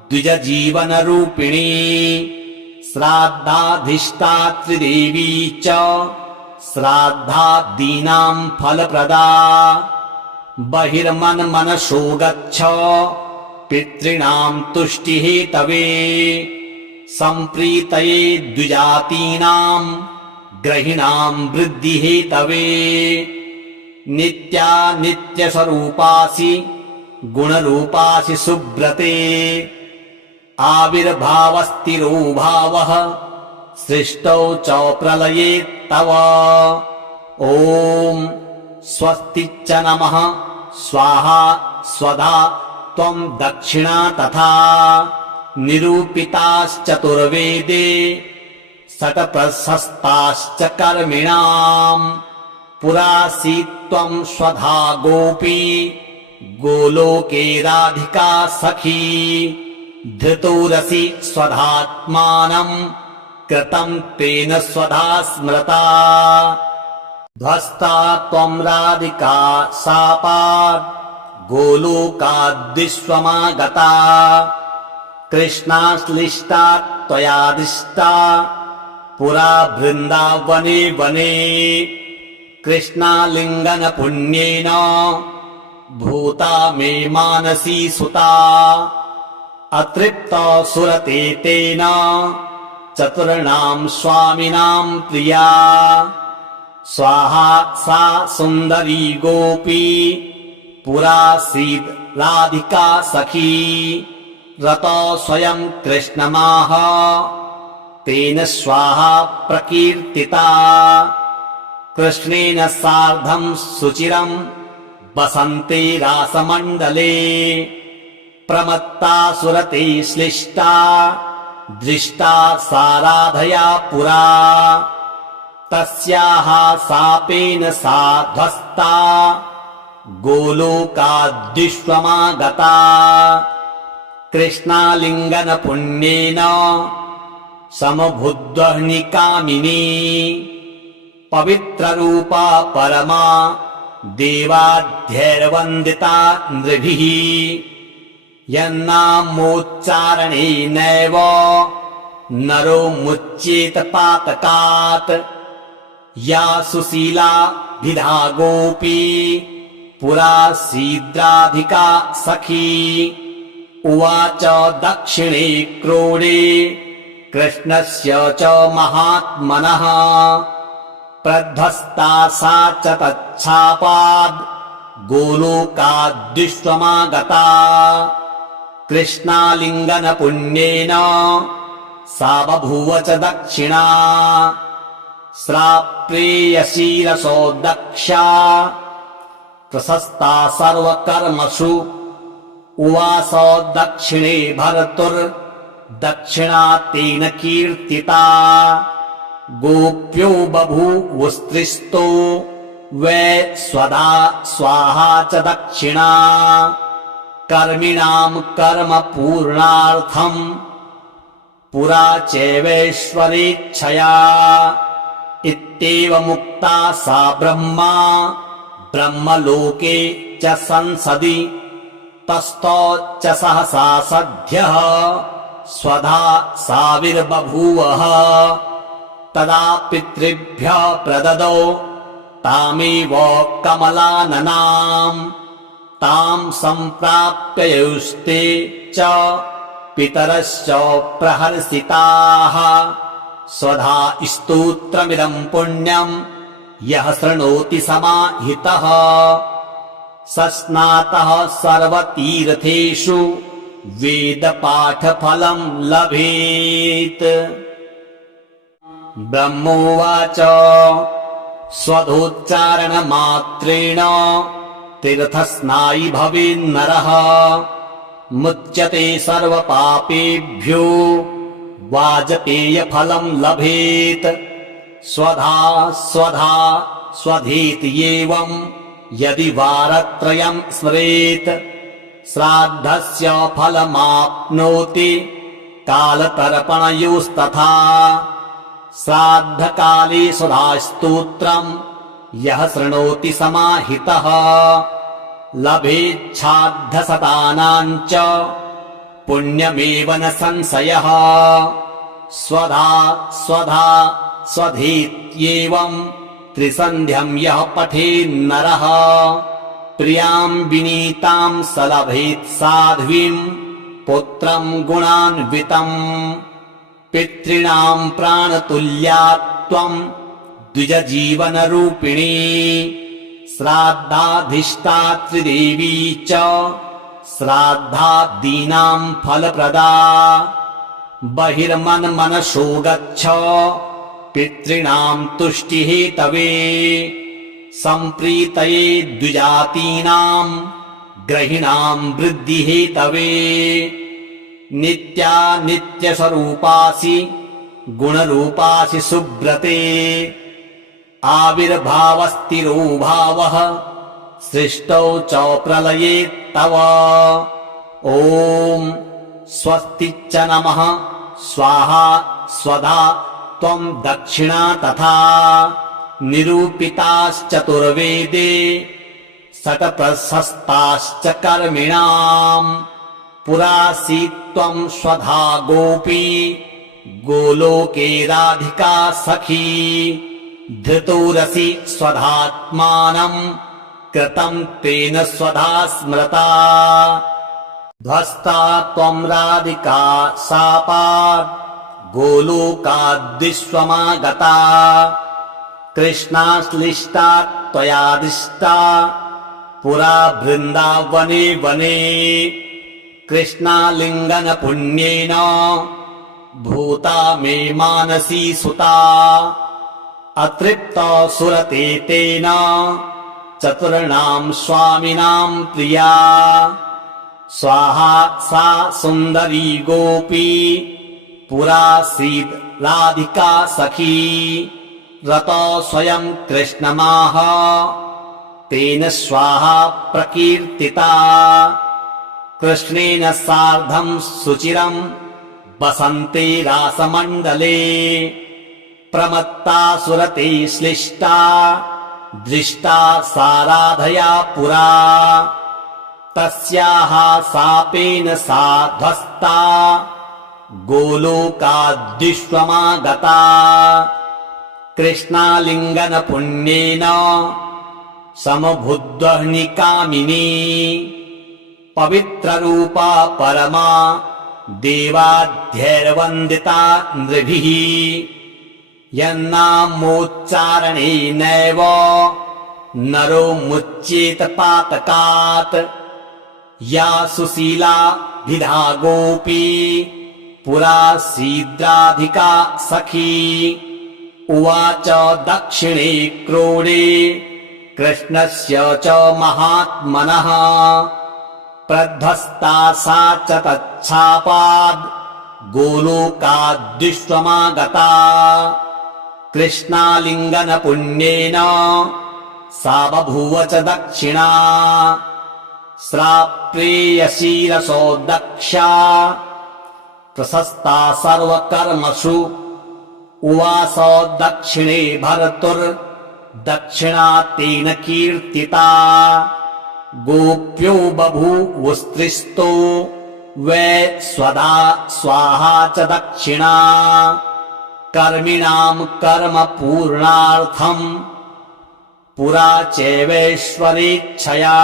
द्विजजीवनरूपिणी श्राद्धाधिष्ठात्रिदेवी च श्राद्धादीनां फलप्रदा। बहिर्मन्मनसो गच्छ पितॄणां तुष्टिहेतवे सम्प्रीतये द्विजातीनां ग्रहिणां वृद्धिहेतवे। नित्या नित्यस्वरूपासि गुणरूपासि सुब्रते आविर्भावस्तिरो भावः सृष्टौ च प्रलये तव। ॐ स्वस्ति च नमः स्वाहा स्वधा त्वं दक्षिणा तथा निरूपिताश्चतुर्वेदे शतप्रशस्ताश्च कर्मिणाम्। पुरासी त्वं स्वधा गोपी गोलोके राधिका सखी धृतोरसि स्वधात्मानं कृतं तेन स्वधा स्मृता। ध्वस्ता त्वं राधिका शापात् गोलोकाद्विश्वमागता कृष्णाश्लिष्टा त्वया दृष्टा पुरा वृन्दावने वने। कृष्णालिङ्गन पुण्येन भूता मे मानसी सुता अतृप्त सुरते तेन चतुर्णां स्वामिनां प्रिया। स्वाहा सा सुन्दरी गोपी पुरासीद् राधिका सखी रतो स्वयं कृष्णमाह तेन स्वाहा प्रकीर्तिता कृष्णेन सार्धं सुचिरं वसन्ते रासमण्डले प्रमत्ता सुरते श्लिष्टा दृष्टा साराधया पुरा तस्याः शापेन सा ध्वस्ता गोलोकाद्विश्वमागता कृष्णालिङ्गन पुण्येन समभुद्वह्निकामिनी पवित्ररूपा परमा देवाद्यैर्वन्दिता नृभिः यन्नामोच्चारणेनैव नरो मुच्येत पातकात् या सुशीला विधा गोपी पुरासीद्राधिका सखी उवाच दक्षिणे क्रोडे कृष्णस्य च महात्मनः प्रध्वस्ता सा च तच्छापाद् गोलोकाद्विश्वमागता कृष्णालिङ्गन पुण्येन सा बभूव च दक्षिणा श्राप्रेयसीरसो दक्षा प्रशस्ता सर्वकर्मसु उवास दक्षिणे भर्तुर्दक्षिणा तेन कीर्तिता गोप्यो बभूवुस्त्रिस्तो वै स्वधा स्वाहा च दक्षिणा कर्मिणां कर्म पूर्णार्थं पुरा चैवैश्वरेच्छया इत्येव मुक्ता सा ब्रह्मलोके च संसदि तस्थो च सहसा सद्यः स्वधा साविर्बभूवः तदा पितृभ्यः प्रददौ तामेव कमलाननाम् तां सम्प्राप्य युस्ते च पितरश्च प्रहर्षिताः स्वधा स्तोत्रमिदं पुण्यं यः शृणोति समाहितः स स्नातः सर्वतीर्थेषु वेदपाठफलं लभेत्। ब्रह्मोवाच स्वधोच्चारणमात्रेण तीर्थस्नायी भवेन्नरः मुच्यते सर्वपापेभ्यो वाजपेयफलं लभेत्। स्वधा स्वधा स्वधीत्येवं यदि वारत्रयं स्मरेत् श्राद्धस्य फलमाप्नोति कालतर्पणयोस्तथा श्राद्धकाले सुधास्तोत्रं यः शृणोति समाहितः लभेच्छाद्धशतानां च पुण्यमेव न संशयः। स्वधा स्वधा स्वधीत्येवं त्रिसन्ध्यं यः पठेन्नरः प्रियां विनीतां स लभेत् साध्वीं पुत्रं गुणान्वितम्। पितॄणां प्राणतुल्या त्वं द्विजजीवनरूपिणी श्राद्धाधिष्ठात्रिदेवी च श्राद्धादीनां फलप्रदा। बहिर्मन्मनसो गच्छ पितॄणां तुष्टिहेतवे सम्प्रीतये द्विजातीनां ग्रहिणां वृद्धिहेतवे। नित्या नित्यस्वरूपासि गुणरूपासि सुब्रते आविर्भावस्थिरो भावः सृष्टौ च प्रलये तव। ॐ स्वस्ति च नमः स्वाहा स्वधा त्वं दक्षिणा तथा निरूपिताश्चतुर्वेदे षट्प्रशस्ताश्च कर्मिणाम्। पुरासीत्त्वं स्वधा गोपी गोलोके राधिका सखी धृतोरसि स्वधात्मानं कृतं तेन स्वधा स्मृता। ध्वस्ता त्वं राधिका शापात् गोलोकाद्विश्वमागता कृष्णाश्लिष्टा त्वयादिष्टा पुरा वृन्दावने वने कृष्णालिङ्गन पुण्येन भूता मे मानसी सुता अतृप्त सुरते तेन चतुर्णां स्वामिनां प्रिया स्वाहा सा सुन्दरी गोपी पुरासीत् राधिका सखी रतो स्वयं कृष्णमाह तेन स्वाहा प्रकीर्तिता कृष्णेन सार्धं सुचिरं वसन्ते रासमण्डले प्रमत्ता सुरते श्लिष्टा दृष्टा साराधया पुरा तस्याः शापेन सा ध्वस्ता गोलोकाद्विश्वमागता कृष्णालिङ्गन पुण्येन समभुद्वह्निकामिनी पवित्ररूपा परमा देवाद्यैर्वन्दिता नृभिः यन्नामोच्चारणेनैव नरो मुच्येत पातकात् या सुशीला विधा गोपी पुरासीद्राधिका सखी उवाच दक्षिणे क्रोडे कृष्णस्य च महात्मनः प्रध्वस्ता सा च तच्छापाद् गोलोकाद्विश्वमागता कृष्णालिङ्गन पुण्येन सा बभूव च दक्षिणा श्राप्रेयसीरसो दक्षा प्रशस्ता सर्वकर्मसु उवास दक्षिणे भर्तुर्दक्षिणा तेन कीर्तिता गोप्यो बभूवुस्त्रिस्तो वै स्वधा स्वाहा च दक्षिणा कर्मिणां कर्म पूर्णार्थम् पुरा चैवैश्वरेच्छया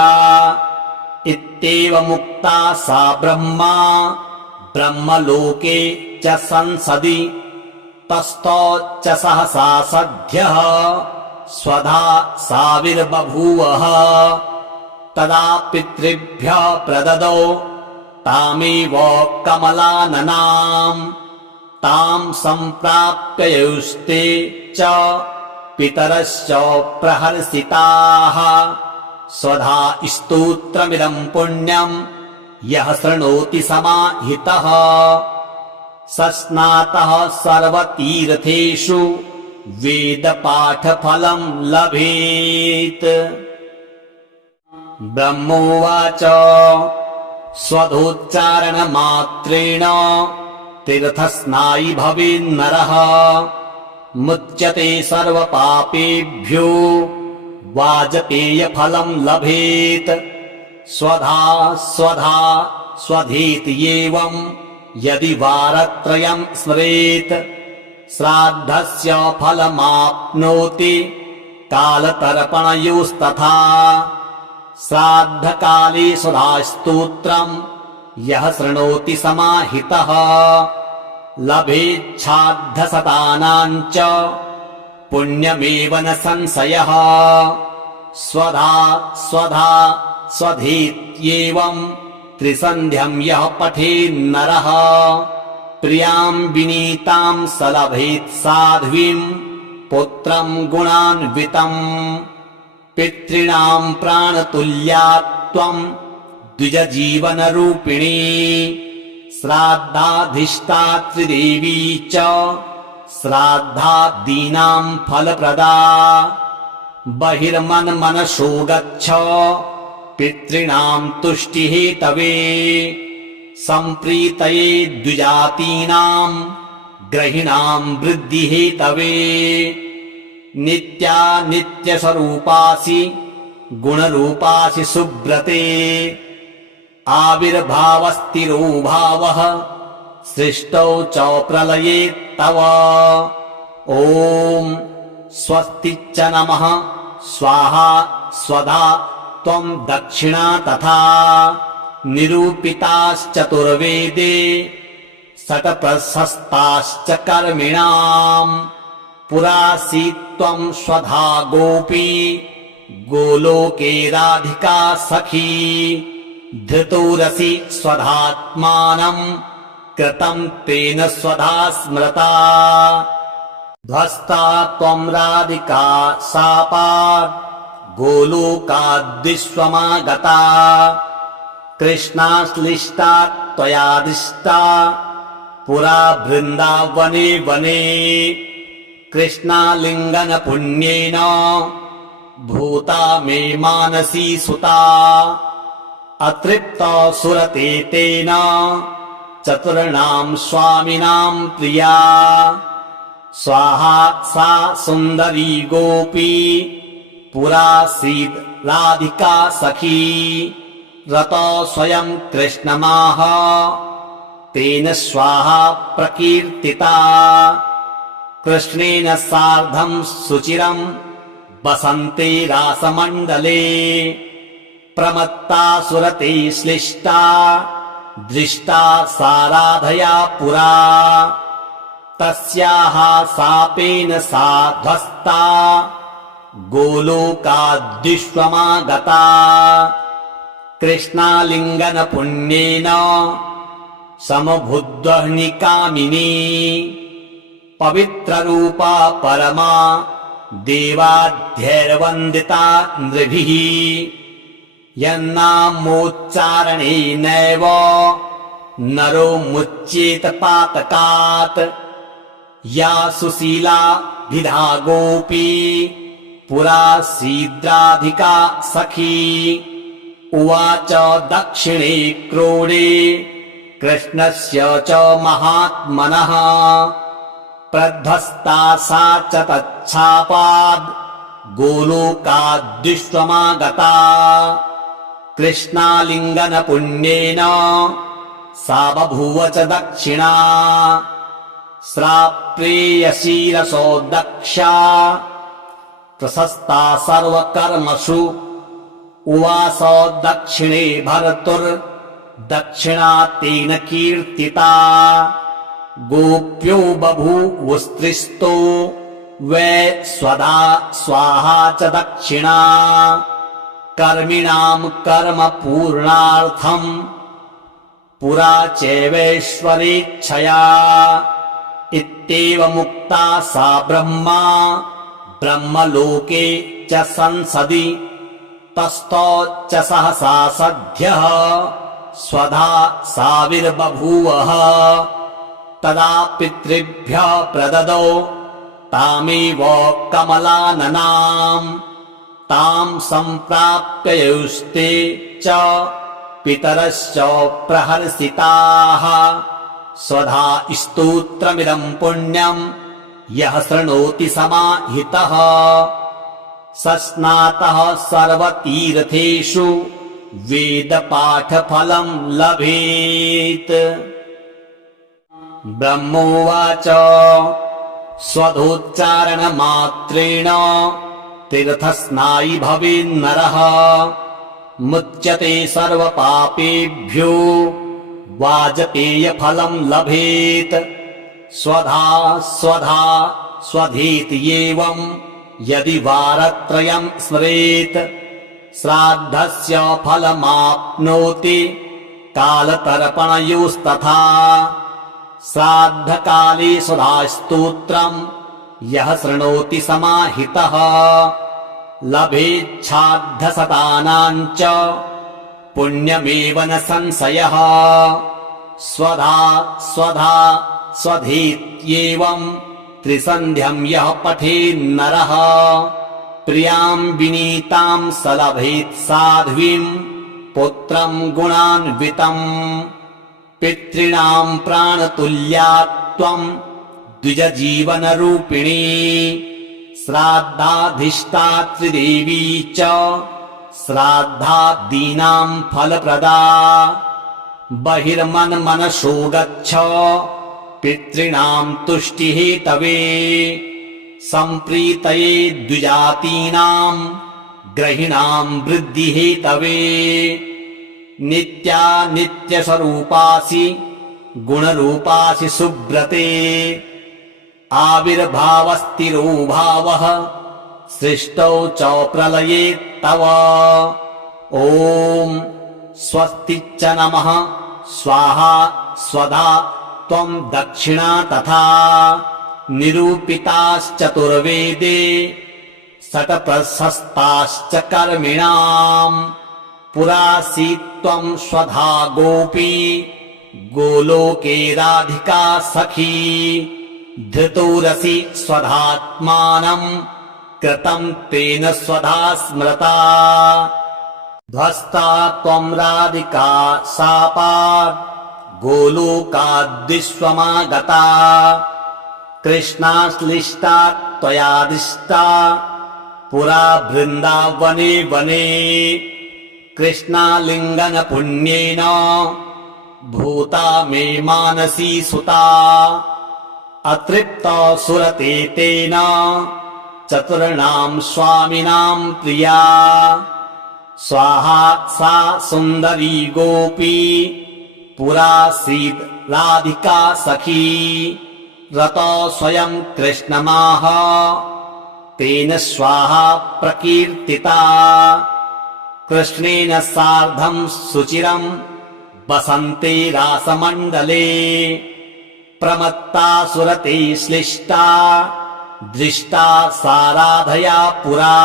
इत्येवमुक्ता सा ब्रह्मा ब्रह्मलोके च संसदि तस्थौ च सहसा सद्यः स्वधा साविर्बभूवः तदा पितृभ्यः प्रददौ तामेव कमलाननाम् तां सम्प्राप्ययुस्ते च पितरश्च प्रहर्षिताः स्वधा स्तोत्रमिदं पुण्यं यः शृणोति समाहितः सस्नातः सर्वतीर्थेषु वेदपाठफलं लभेत्। ब्रह्मोवाच स्वधोच्चारणमात्रेण तीर्थस्नायी भवेन्नरः मुच्यते सर्वपापेभ्यो वाजपेयफलं लभेत्। स्वधा स्वधा स्वधेति एवं यदि वारत्रयं स्मरेत् श्राद्धस्य फलमाप्नोति कालतर्पणयोस्तथा श्राद्धकाले सुधास्तोत्रम् यः शृणोति समाहितः लभेच्छाद्धशतानां च पुण्यमेव न संशयः। स्वधा स्वधा स्वधेत्येवं त्रिसन्ध्यं यः पठेन्नरः प्रियां विनीतां स लभेत् साध्वीं पुत्रं गुणान्वितम्। पितॄणां प्राणतुल्या त्वं द्विजजीवनरूपिणी श्राद्धाधिष्ठात्रिदेवी च श्राद्धादीनां फलप्रदा। बहिर्मन्मनसो गच्छ पितॄणां तुष्टिहेतवे सम्प्रीतये द्विजातीनां ग्रहिणां वृद्धिहेतवे। नित्या नित्यस्वरूपासि गुणरूपासि सुब्रते आविर्भावस्तिरो भावः सृष्टौ च प्रलये तव। ॐ स्वस्ति च नमः स्वाहा स्वधा त्वं दक्षिणा तथा निरूपिताश्चतुर्वेदे शतप्रशस्ताश्च कर्मिणाम्। पुरासीत्त्वं स्वधा गोपी गोलोके राधिका सखी धृतोरसि स्वधात्मानम् कृतम् तेन स्वधा स्मृता ध्वस्ता त्वम् राधिका शापात् गोलोकाद्विश्वमागता कृष्णाश्लिष्टा त्वयादिष्टा पुरा वृन्दावने वने कृष्णालिङ्गन पुण्येन भूता मे मानसी सुता अतृप्ता सुरते तेन चतुर्णाम् स्वामिनाम् प्रिया स्वाहा सा सुन्दरी गोपी पुरासीद् राधिका सखी रतो स्वयं कृष्णमाह तेन स्वाहा प्रकीर्तिता कृष्णेन सार्धं सुचिरं वसन्ते रासमण्डले प्रमत्ता सुरते श्लिष्टा दृष्टा साराधया पुरा तस्याः शापेन सा ध्वस्ता गोलोकाद्विश्वमागता कृष्णालिङ्गन पुण्येन समबुद्ध्वनिकामिनी पवित्ररूपा परमा देवाद्यैर्वन्दिता नृभिः यन्नामोच्चारणेनैव नरो मुच्येत पातकात् या सुशीला भिधा गोपी पुरासीद्राधिका सखी उवाच दक्षिणे क्रोडे कृष्णस्य च महात्मनः प्रध्वस्ता सा च तच्छापाद् गोलोकाद्विश्वमागता कृष्णालिङ्गन पुण्येन सा बभूव च दक्षिणा श्राप्रेयसीरसो दक्षा प्रशस्ता सर्वकर्मसु उवास दक्षिणे भर्तुर्दक्षिणा तेन कीर्तिता गोप्यो बभूवुस्त्रिस्तो वै स्वधा स्वाहा च दक्षिणा कर्मिणाम् कर्म पूर्णार्थम् पुरा चैवैश्वरेच्छया इत्येव मुक्ता सा ब्रह्मा ब्रह्मलोके च संसदि तस्थो च सहसा सद्यः स्वधा साविर्बभूवः तदा पितृभ्यः प्रददौ तामेव कमलाननाम् ताम् सम्प्राप्य युस्ते च पितरश्च प्रहर्षिताः स्वधा स्तोत्रमिदम् पुण्यम् यः शृणोति समाहितः सस्नातः सर्वतीर्थेषु वेदपाठफलम् लभेत् ब्रह्मोवाच स्वधोच्चारणमात्रेण तीर्थस्नायी भवेन्नरः मुच्यते सर्वपापेभ्यो वाजपेयफलम् लभेत् स्वधा स्वधा स्वधीत्येवम् यदि वारत्रयम् स्मरेत् श्राद्धस्य फलमाप्नोति कालतर्पणयोस्तथा श्राद्धकाले सुधास्तोत्रम् यः शृणोति समाहितः लभेच्छाद्धशतानाम् च पुण्यमेव न संशयः स्वधा स्वधा स्वधीत्येवम् त्रिसन्ध्यम् यः पठेन्नरः प्रियाम् विनीताम् स लभेत् साध्वीम् पुत्रम् गुणान्वितम् पितॄणाम् प्राणतुल्या त्वम् द्विजजीवनरूपिणी श्राद्धाधिष्ठात्रिदेवी च श्राद्धादीनाम् फलप्रदा बहिर्मन्मनसो गच्छ पितॄणाम् तुष्टिहेतवे सम्प्रीतये द्विजातीनाम् ग्रहिणाम् वृद्धिहेतवे नित्या नित्यस्वरूपासि गुणरूपासि सुब्रते आविर्भावस्तिरो भावः सृष्टौ च प्रलये तव। ॐ स्वस्ति च नमः स्वाहा स्वधा त्वं दक्षिणा तथा निरूपिताश्चतुर्वेदे शतप्रशस्ताश्च कर्मिणाम् पुरासीत् त्वं स्वधा गोपी गोलोके राधिका सखी धृतोरसि स्वधात्मानम् कृतं तेन स्वधा स्मृता ध्वस्ता त्वं राधिका शापात् गोलोकाद्विश्वमागता कृष्णाश्लिष्टा त्वयादिष्टा पुरा वृन्दावने वने कृष्णालिङ्गन पुण्येन भूता मे मानसी सुता अतृप्ता सुरते तेन चतुर्णां स्वामिनां प्रिया स्वाहा सा सुन्दरी गोपी पुरासीद् राधिका सखी रतो स्वयं कृष्णमाह तेन स्वाहा प्रकीर्तिता कृष्णेन सार्धं सुचिरं वसन्ते रासमण्डले प्रमत्ता सुरते श्लिष्टा दृष्टा सा राधया पुरा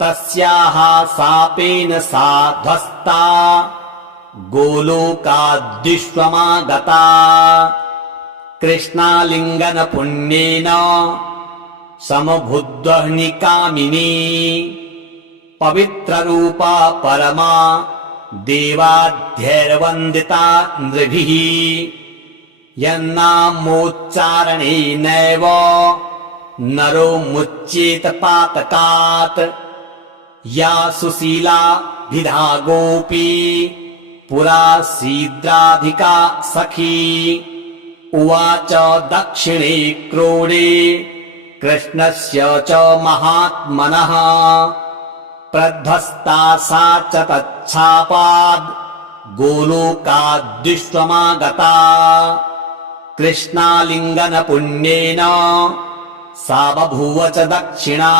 तस्याः शापेन सा ध्वस्ता गोलोकाद्विश्वमागता कृष्णालिङ्गन पुण्येन समभुद्वह्निकामिनी पवित्ररूपा परमा देवाद्यैर्वन्दिता नृभिः यन्नामोच्चारणेनैव नरो मुच्येत पातकात् या सुशीला भिधा गोपी पुरासीद्राधिका सखी उवाच दक्षिणे क्रोडे कृष्णस्य च महात्मनः प्रध्वस्ता सा च तच्छापाद् गोलोकाद्विश्वमागता कृष्णालिङ्गन पुण्येन सा बभूव च दक्षिणा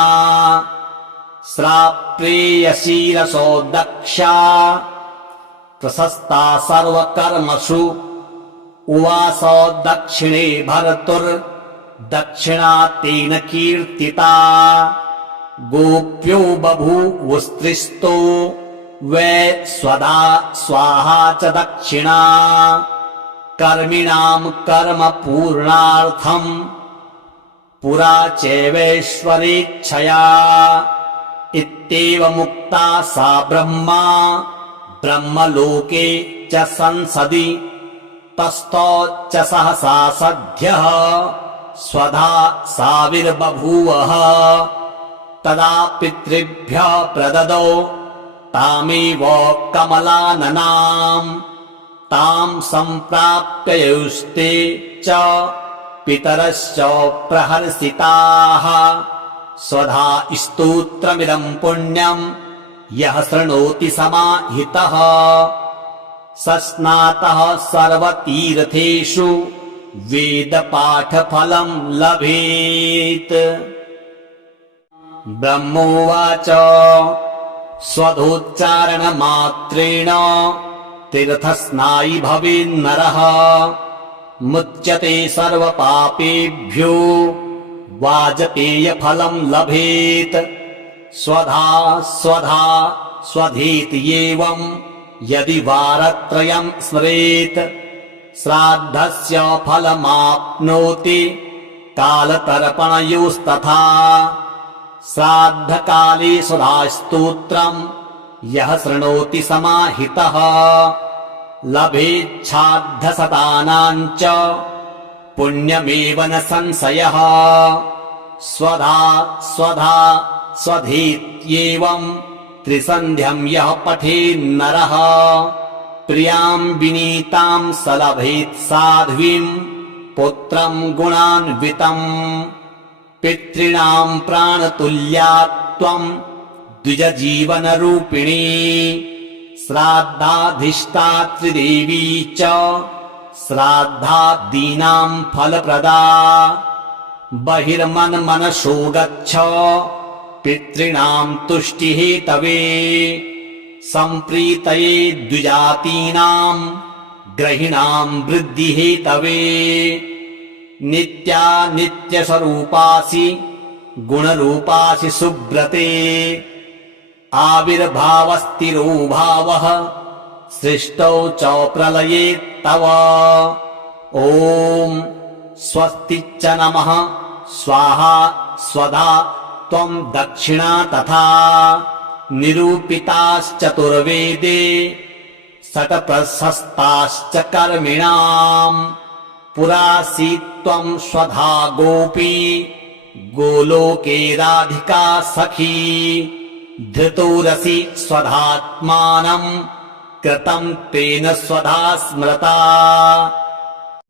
श्राप्रेयसीरसो दक्षा प्रशस्ता सर्वकर्मसु उवास दक्षिणे भर्तुर्दक्षिणा तेन कीर्तिता गोप्यो बभूवुस्त्रिस्तो वै स्वधा स्वाहा च दक्षिणा कर्मिणां कर्म पूर्णार्थम् पुरा चैवैश्वरेच्छया इत्येवमुक्ता सा ब्रह्मा ब्रह्मलोके च संसदि तस्थौ च सहसा सद्यः स्वधा साविर्बभूवः तदा पितृभ्यः प्रददौ तामेव कमलाननाम् तां सम्प्राप्ययुस्ते च पितरश्च प्रहर्षिताः स्वधा स्तोत्रमिदं पुण्यं यः शृणोति समाहितः सस्नातः सर्वतीर्थेषु वेदपाठफलं लभेत्। ब्रह्मोवाच स्वधोच्चारणमात्रेण तीर्थस्नायी भवेन्नरः मुच्यते सर्वपापेभ्यो वाजपेयफलं लभेत्। स्वधा स्वधा स्वधेति एवं यदि वारत्रयं स्मरेत् श्राद्धस्य फलमाप्नोति कालतर्पणयोस्तथा श्राद्धकाले सुधास्तोत्रं यः शृणोति समाहितः लभेच्छाद्धशतानां च पुण्यमेव न संशयः। स्वधा स्वधा स्वधेत्येवं त्रिसन्ध्यं यः पठेन्नरः प्रियां विनीतां स लभेत् साध्वीं पुत्रं गुणान्वितम्। पितॄणां प्राणतुल्या त्वं द्विजजीवनरूपिणी श्राद्धाधिष्ठात्री देवी च श्राद्धादीनां फलप्रदा बहिर्मन्मनसो गच्छ पितॄणां तुष्टिहेतवे सम्प्रीतये द्विजातीनां ग्रहिणां वृद्धिहेतवे नित्या नित्यस्वरूपासि गुणरूपासि सुब्रते आविर्भावस्तिरो भावः सृष्टौ च प्रलये तव ॐ स्वस्ति च नमः स्वाहा स्वधा त्वं दक्षिणा तथा निरूपिताश्चतुर्वेदे षट्प्रशस्ताश्च कर्मिणाम् पुरासि त्वं स्वधा गोपी गोलोके राधिका सखी धृतोरसि स्वधात्मानम् कृतं तेन स्वधा स्मृता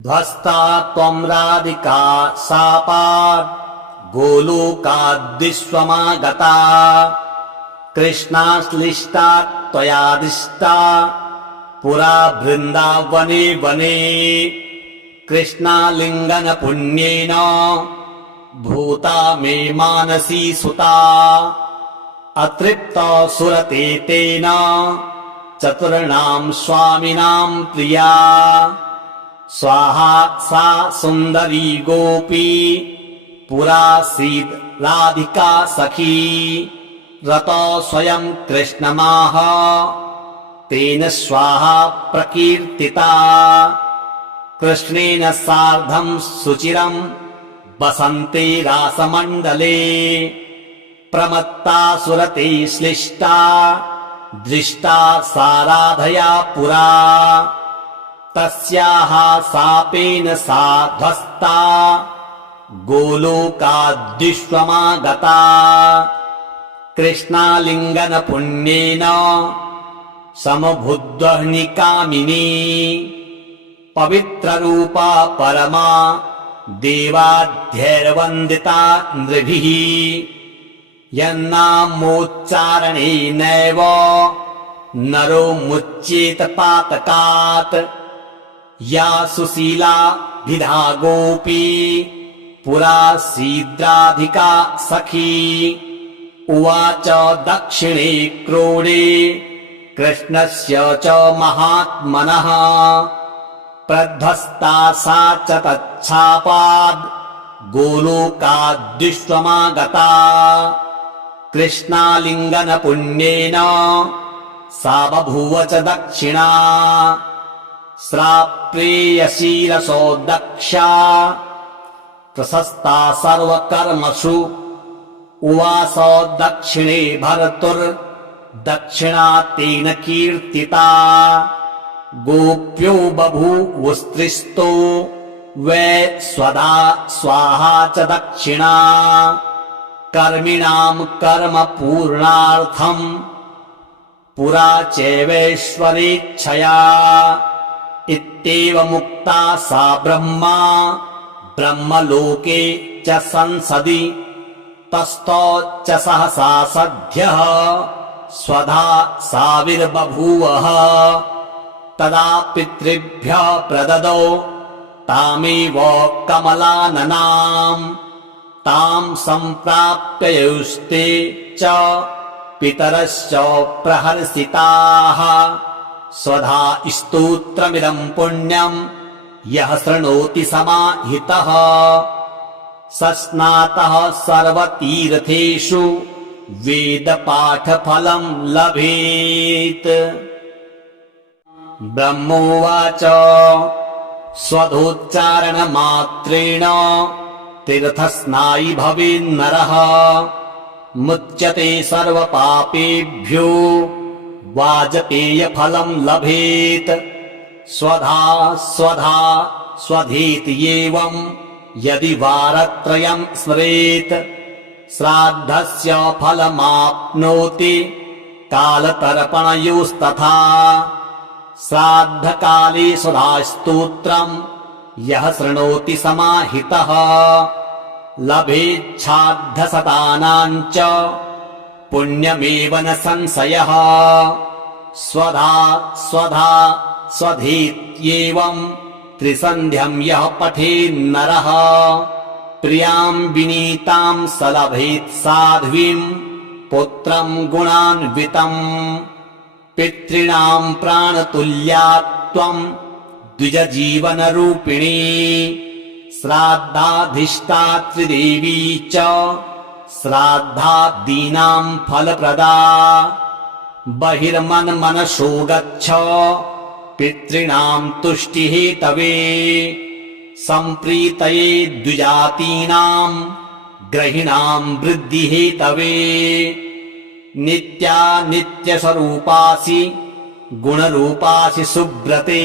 ध्वस्ता त्वं राधिका शापात् गोलोकाद्विश्वमागता कृष्णाश्लिष्टा त्वयादिष्टा पुरा वृन्दावने वने कृष्णालिङ्गन पुण्येन भूता मे मानसी सुता अतृप्त सुरते तेन चतुर्णां स्वामिनां प्रिया स्वाहा सा सुन्दरी गोपी पुरासीद् राधिका सखी रतो स्वयं कृष्णमाह तेन स्वाहा प्रकीर्तिता कृष्णेन सार्धं सुचिरं वसन्ते रासमण्डले प्रमत्ता सुरते श्लिष्टा दृष्टा साराधया पुरा तस्याः शापेन सा ध्वस्ता गोलोकाद्विश्वमागता कृष्णालिङ्गन पुण्येन समभुद्वह्निकामिनी पवित्ररूपा परमा देवाद्यैर्वन्दिता नृभिः यन्नामोच्चारणेनैव नरो मुच्येत पातकात् या सुशीला विधा गोपी पुरासीद्राधिका सखी उवाच दक्षिणे क्रोडे कृष्णस्य च महात्मनः प्रध्वस्ता सा च तच्छापाद् गोलोकाद्विश्वमागता कृष्णालिङ्गन पुण्येन सा बभूव च दक्षिणा श्राप्रेयसीरसो दक्षा प्रशस्ता सर्वकर्मसु उवास दक्षिणे भर्तुर्दक्षिणा तेन कीर्तिता गोप्यो बभूवुस्त्रिस्तो वै स्वधा स्वाहा च दक्षिणा कर्मिणां कर्म पूर्णार्थम् पुरा चैवैश्वरेच्छया इत्येवमुक्ता सा ब्रह्मा ब्रह्मलोके च संसदि तस्थौ च सहसा सद्यः स्वधा साविर्बभूवः तदा पितृभ्यः प्रददौ तामेव कमलाननाम् तां सम्प्राप्य युस्ते च पितरश्च प्रहर्षिताः स्वधा स्तोत्रमिदं पुण्यम् यः शृणोति समाहितः सस्नातः सर्वतीर्थेषु वेदपाठफलं लभेत् ब्रह्मोवाच स्वधोच्चारणमात्रेण तीर्थस्नायी भवेन्नरः मुच्यते सर्वपापेभ्यो वाजपेयफलं लभेत् स्वधा स्वधा स्वधीति एवं यदि वारत्रयं स्मरेत् श्राद्धस्य फलमाप्नोति कालतर्पणयोस्तथा श्राद्धकाले सुधास्तोत्रम् यः शृणोति समाहितः लभेच्छाद्धशतानां च पुण्यमेव न संशयः स्वधा स्वधा स्वधीत्येवं त्रिसन्ध्यं यः पठेन्नरः प्रियां विनीतां सलभेत् साध्वीं पुत्रं गुणान्वितम् पितॄणां प्राणतुल्या त्वं द्विजजीवनरूपिणी श्राद्धाधिष्ठात्री देवी च श्राद्धादीनां फलप्रदा बहिर्मन्मनसो गच्छ पितॄणां तुष्टिहेतवे सम्प्रीतये द्विजातीनां ग्रहिणां वृद्धिहेतवे नित्या नित्यस्वरूपासि गुणरूपासि सुब्रते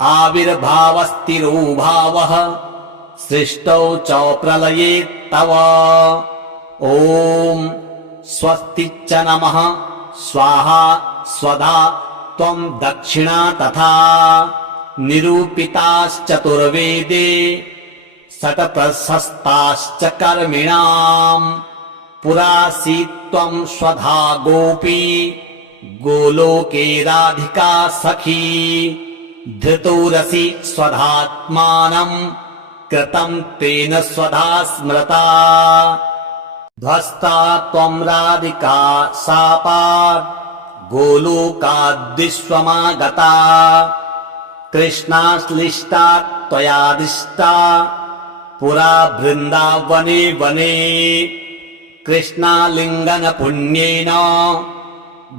आविर्भावस्तिरो भावः सृष्टौ च प्रलये तव ॐ स्वस्ति च नमः स्वाहा स्वधा त्वं दक्षिणा तथा निरूपिताश्चतुर्वेदे षट्प्रशस्ताश्च कर्मिणाम् पुरासि त्वं स्वधा गोपी गोलोके राधिका सखी धृतोरसि स्वधात्मानं कृतं तेन स्वधा स्मृता ध्वस्ता त्वं राधिका शापात् गोलोकाद्विश्वमागता कृष्णाश्लिष्टा त्वयादिष्टा पुरा वृन्दावने वने कृष्णालिङ्गन पुण्येन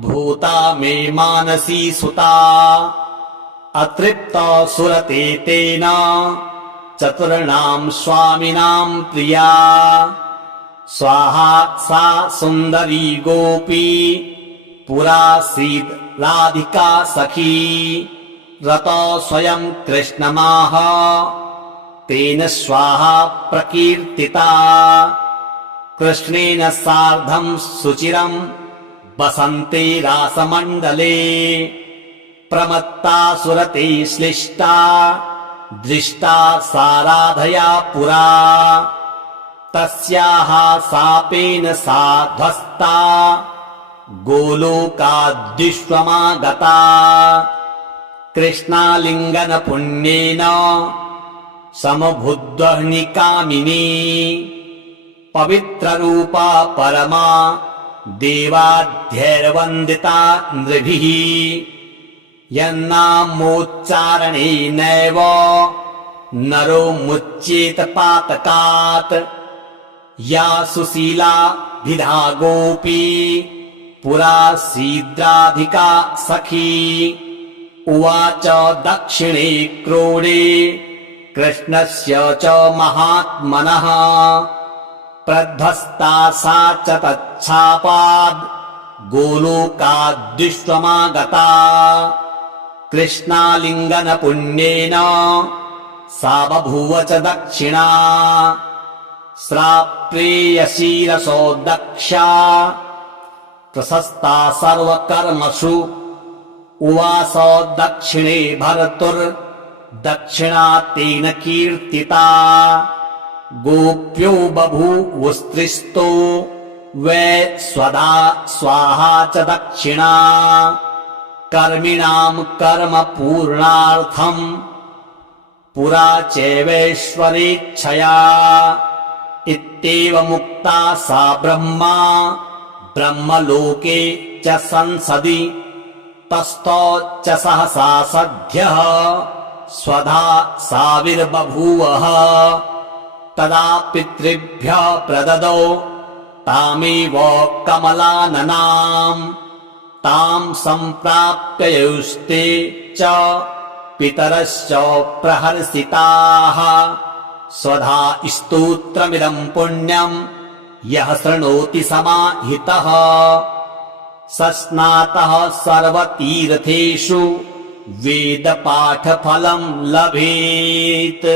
भूता मे मानसी सुता अतृप्त सुरते तेन चतुर्णां स्वामिनां प्रिया स्वाहा सा सुन्दरी गोपी पुरासीत् राधिका सखी रतो स्वयं कृष्णमाह तेन स्वाहा प्रकीर्तिता कृष्णेन सार्धं सुचिरं वसन्ते रासमण्डले प्रमत्ता सुरते श्लिष्टा दृष्टा सा राधया पुरा तस्याः शापेन सा ध्वस्ता गोलोकाद्विश्वमागता कृष्णालिङ्गन पुण्येन समभुद्वह्निकामिनी पवित्ररूपा परमा देवाद्यैर्वन्दिता नृभिः यन्नामोच्चारणेनैव नरो मुच्येत पातकात् या सुशीला भिधा गोपी पुरासीद्राधिका सखी उवाच दक्षिणे क्रोडे कृष्णस्य च महात्मनः प्रध्वस्ता सा च तच्छापाद् गोलोकाद्विश्वमागता कृष्णालिङ्गन पुण्येन सा बभूव च दक्षिणा श्राप्रेयसीरसो दक्षा प्रशस्ता सर्वकर्मसु उवास दक्षिणे भर्तुर्दक्षिणा तेन कीर्तिता गोप्यो बभूवुस्त्रिस्तो वै स्वधा स्वाहा च दक्षिणा कर्मिणां कर्म पूर्णार्थम् पुरा चैवैश्वरेच्छया इत्येवमुक्ता सा ब्रह्मा ब्रह्मलोके च संसदि तस्थौ च सहसा सद्यः स्वधा साविर्बभूवः तदा पितृभ्यः प्रददौ तामेव कमलाननाम् तां सम्प्राप्ययुस्ते च पितरश्च प्रहर्षिताः स्वधा स्तोत्रमिदं पुण्यं यः शृणोति समाहितः सस्नातः सर्वतीर्थेषु वेदपाठफलं लभेत्।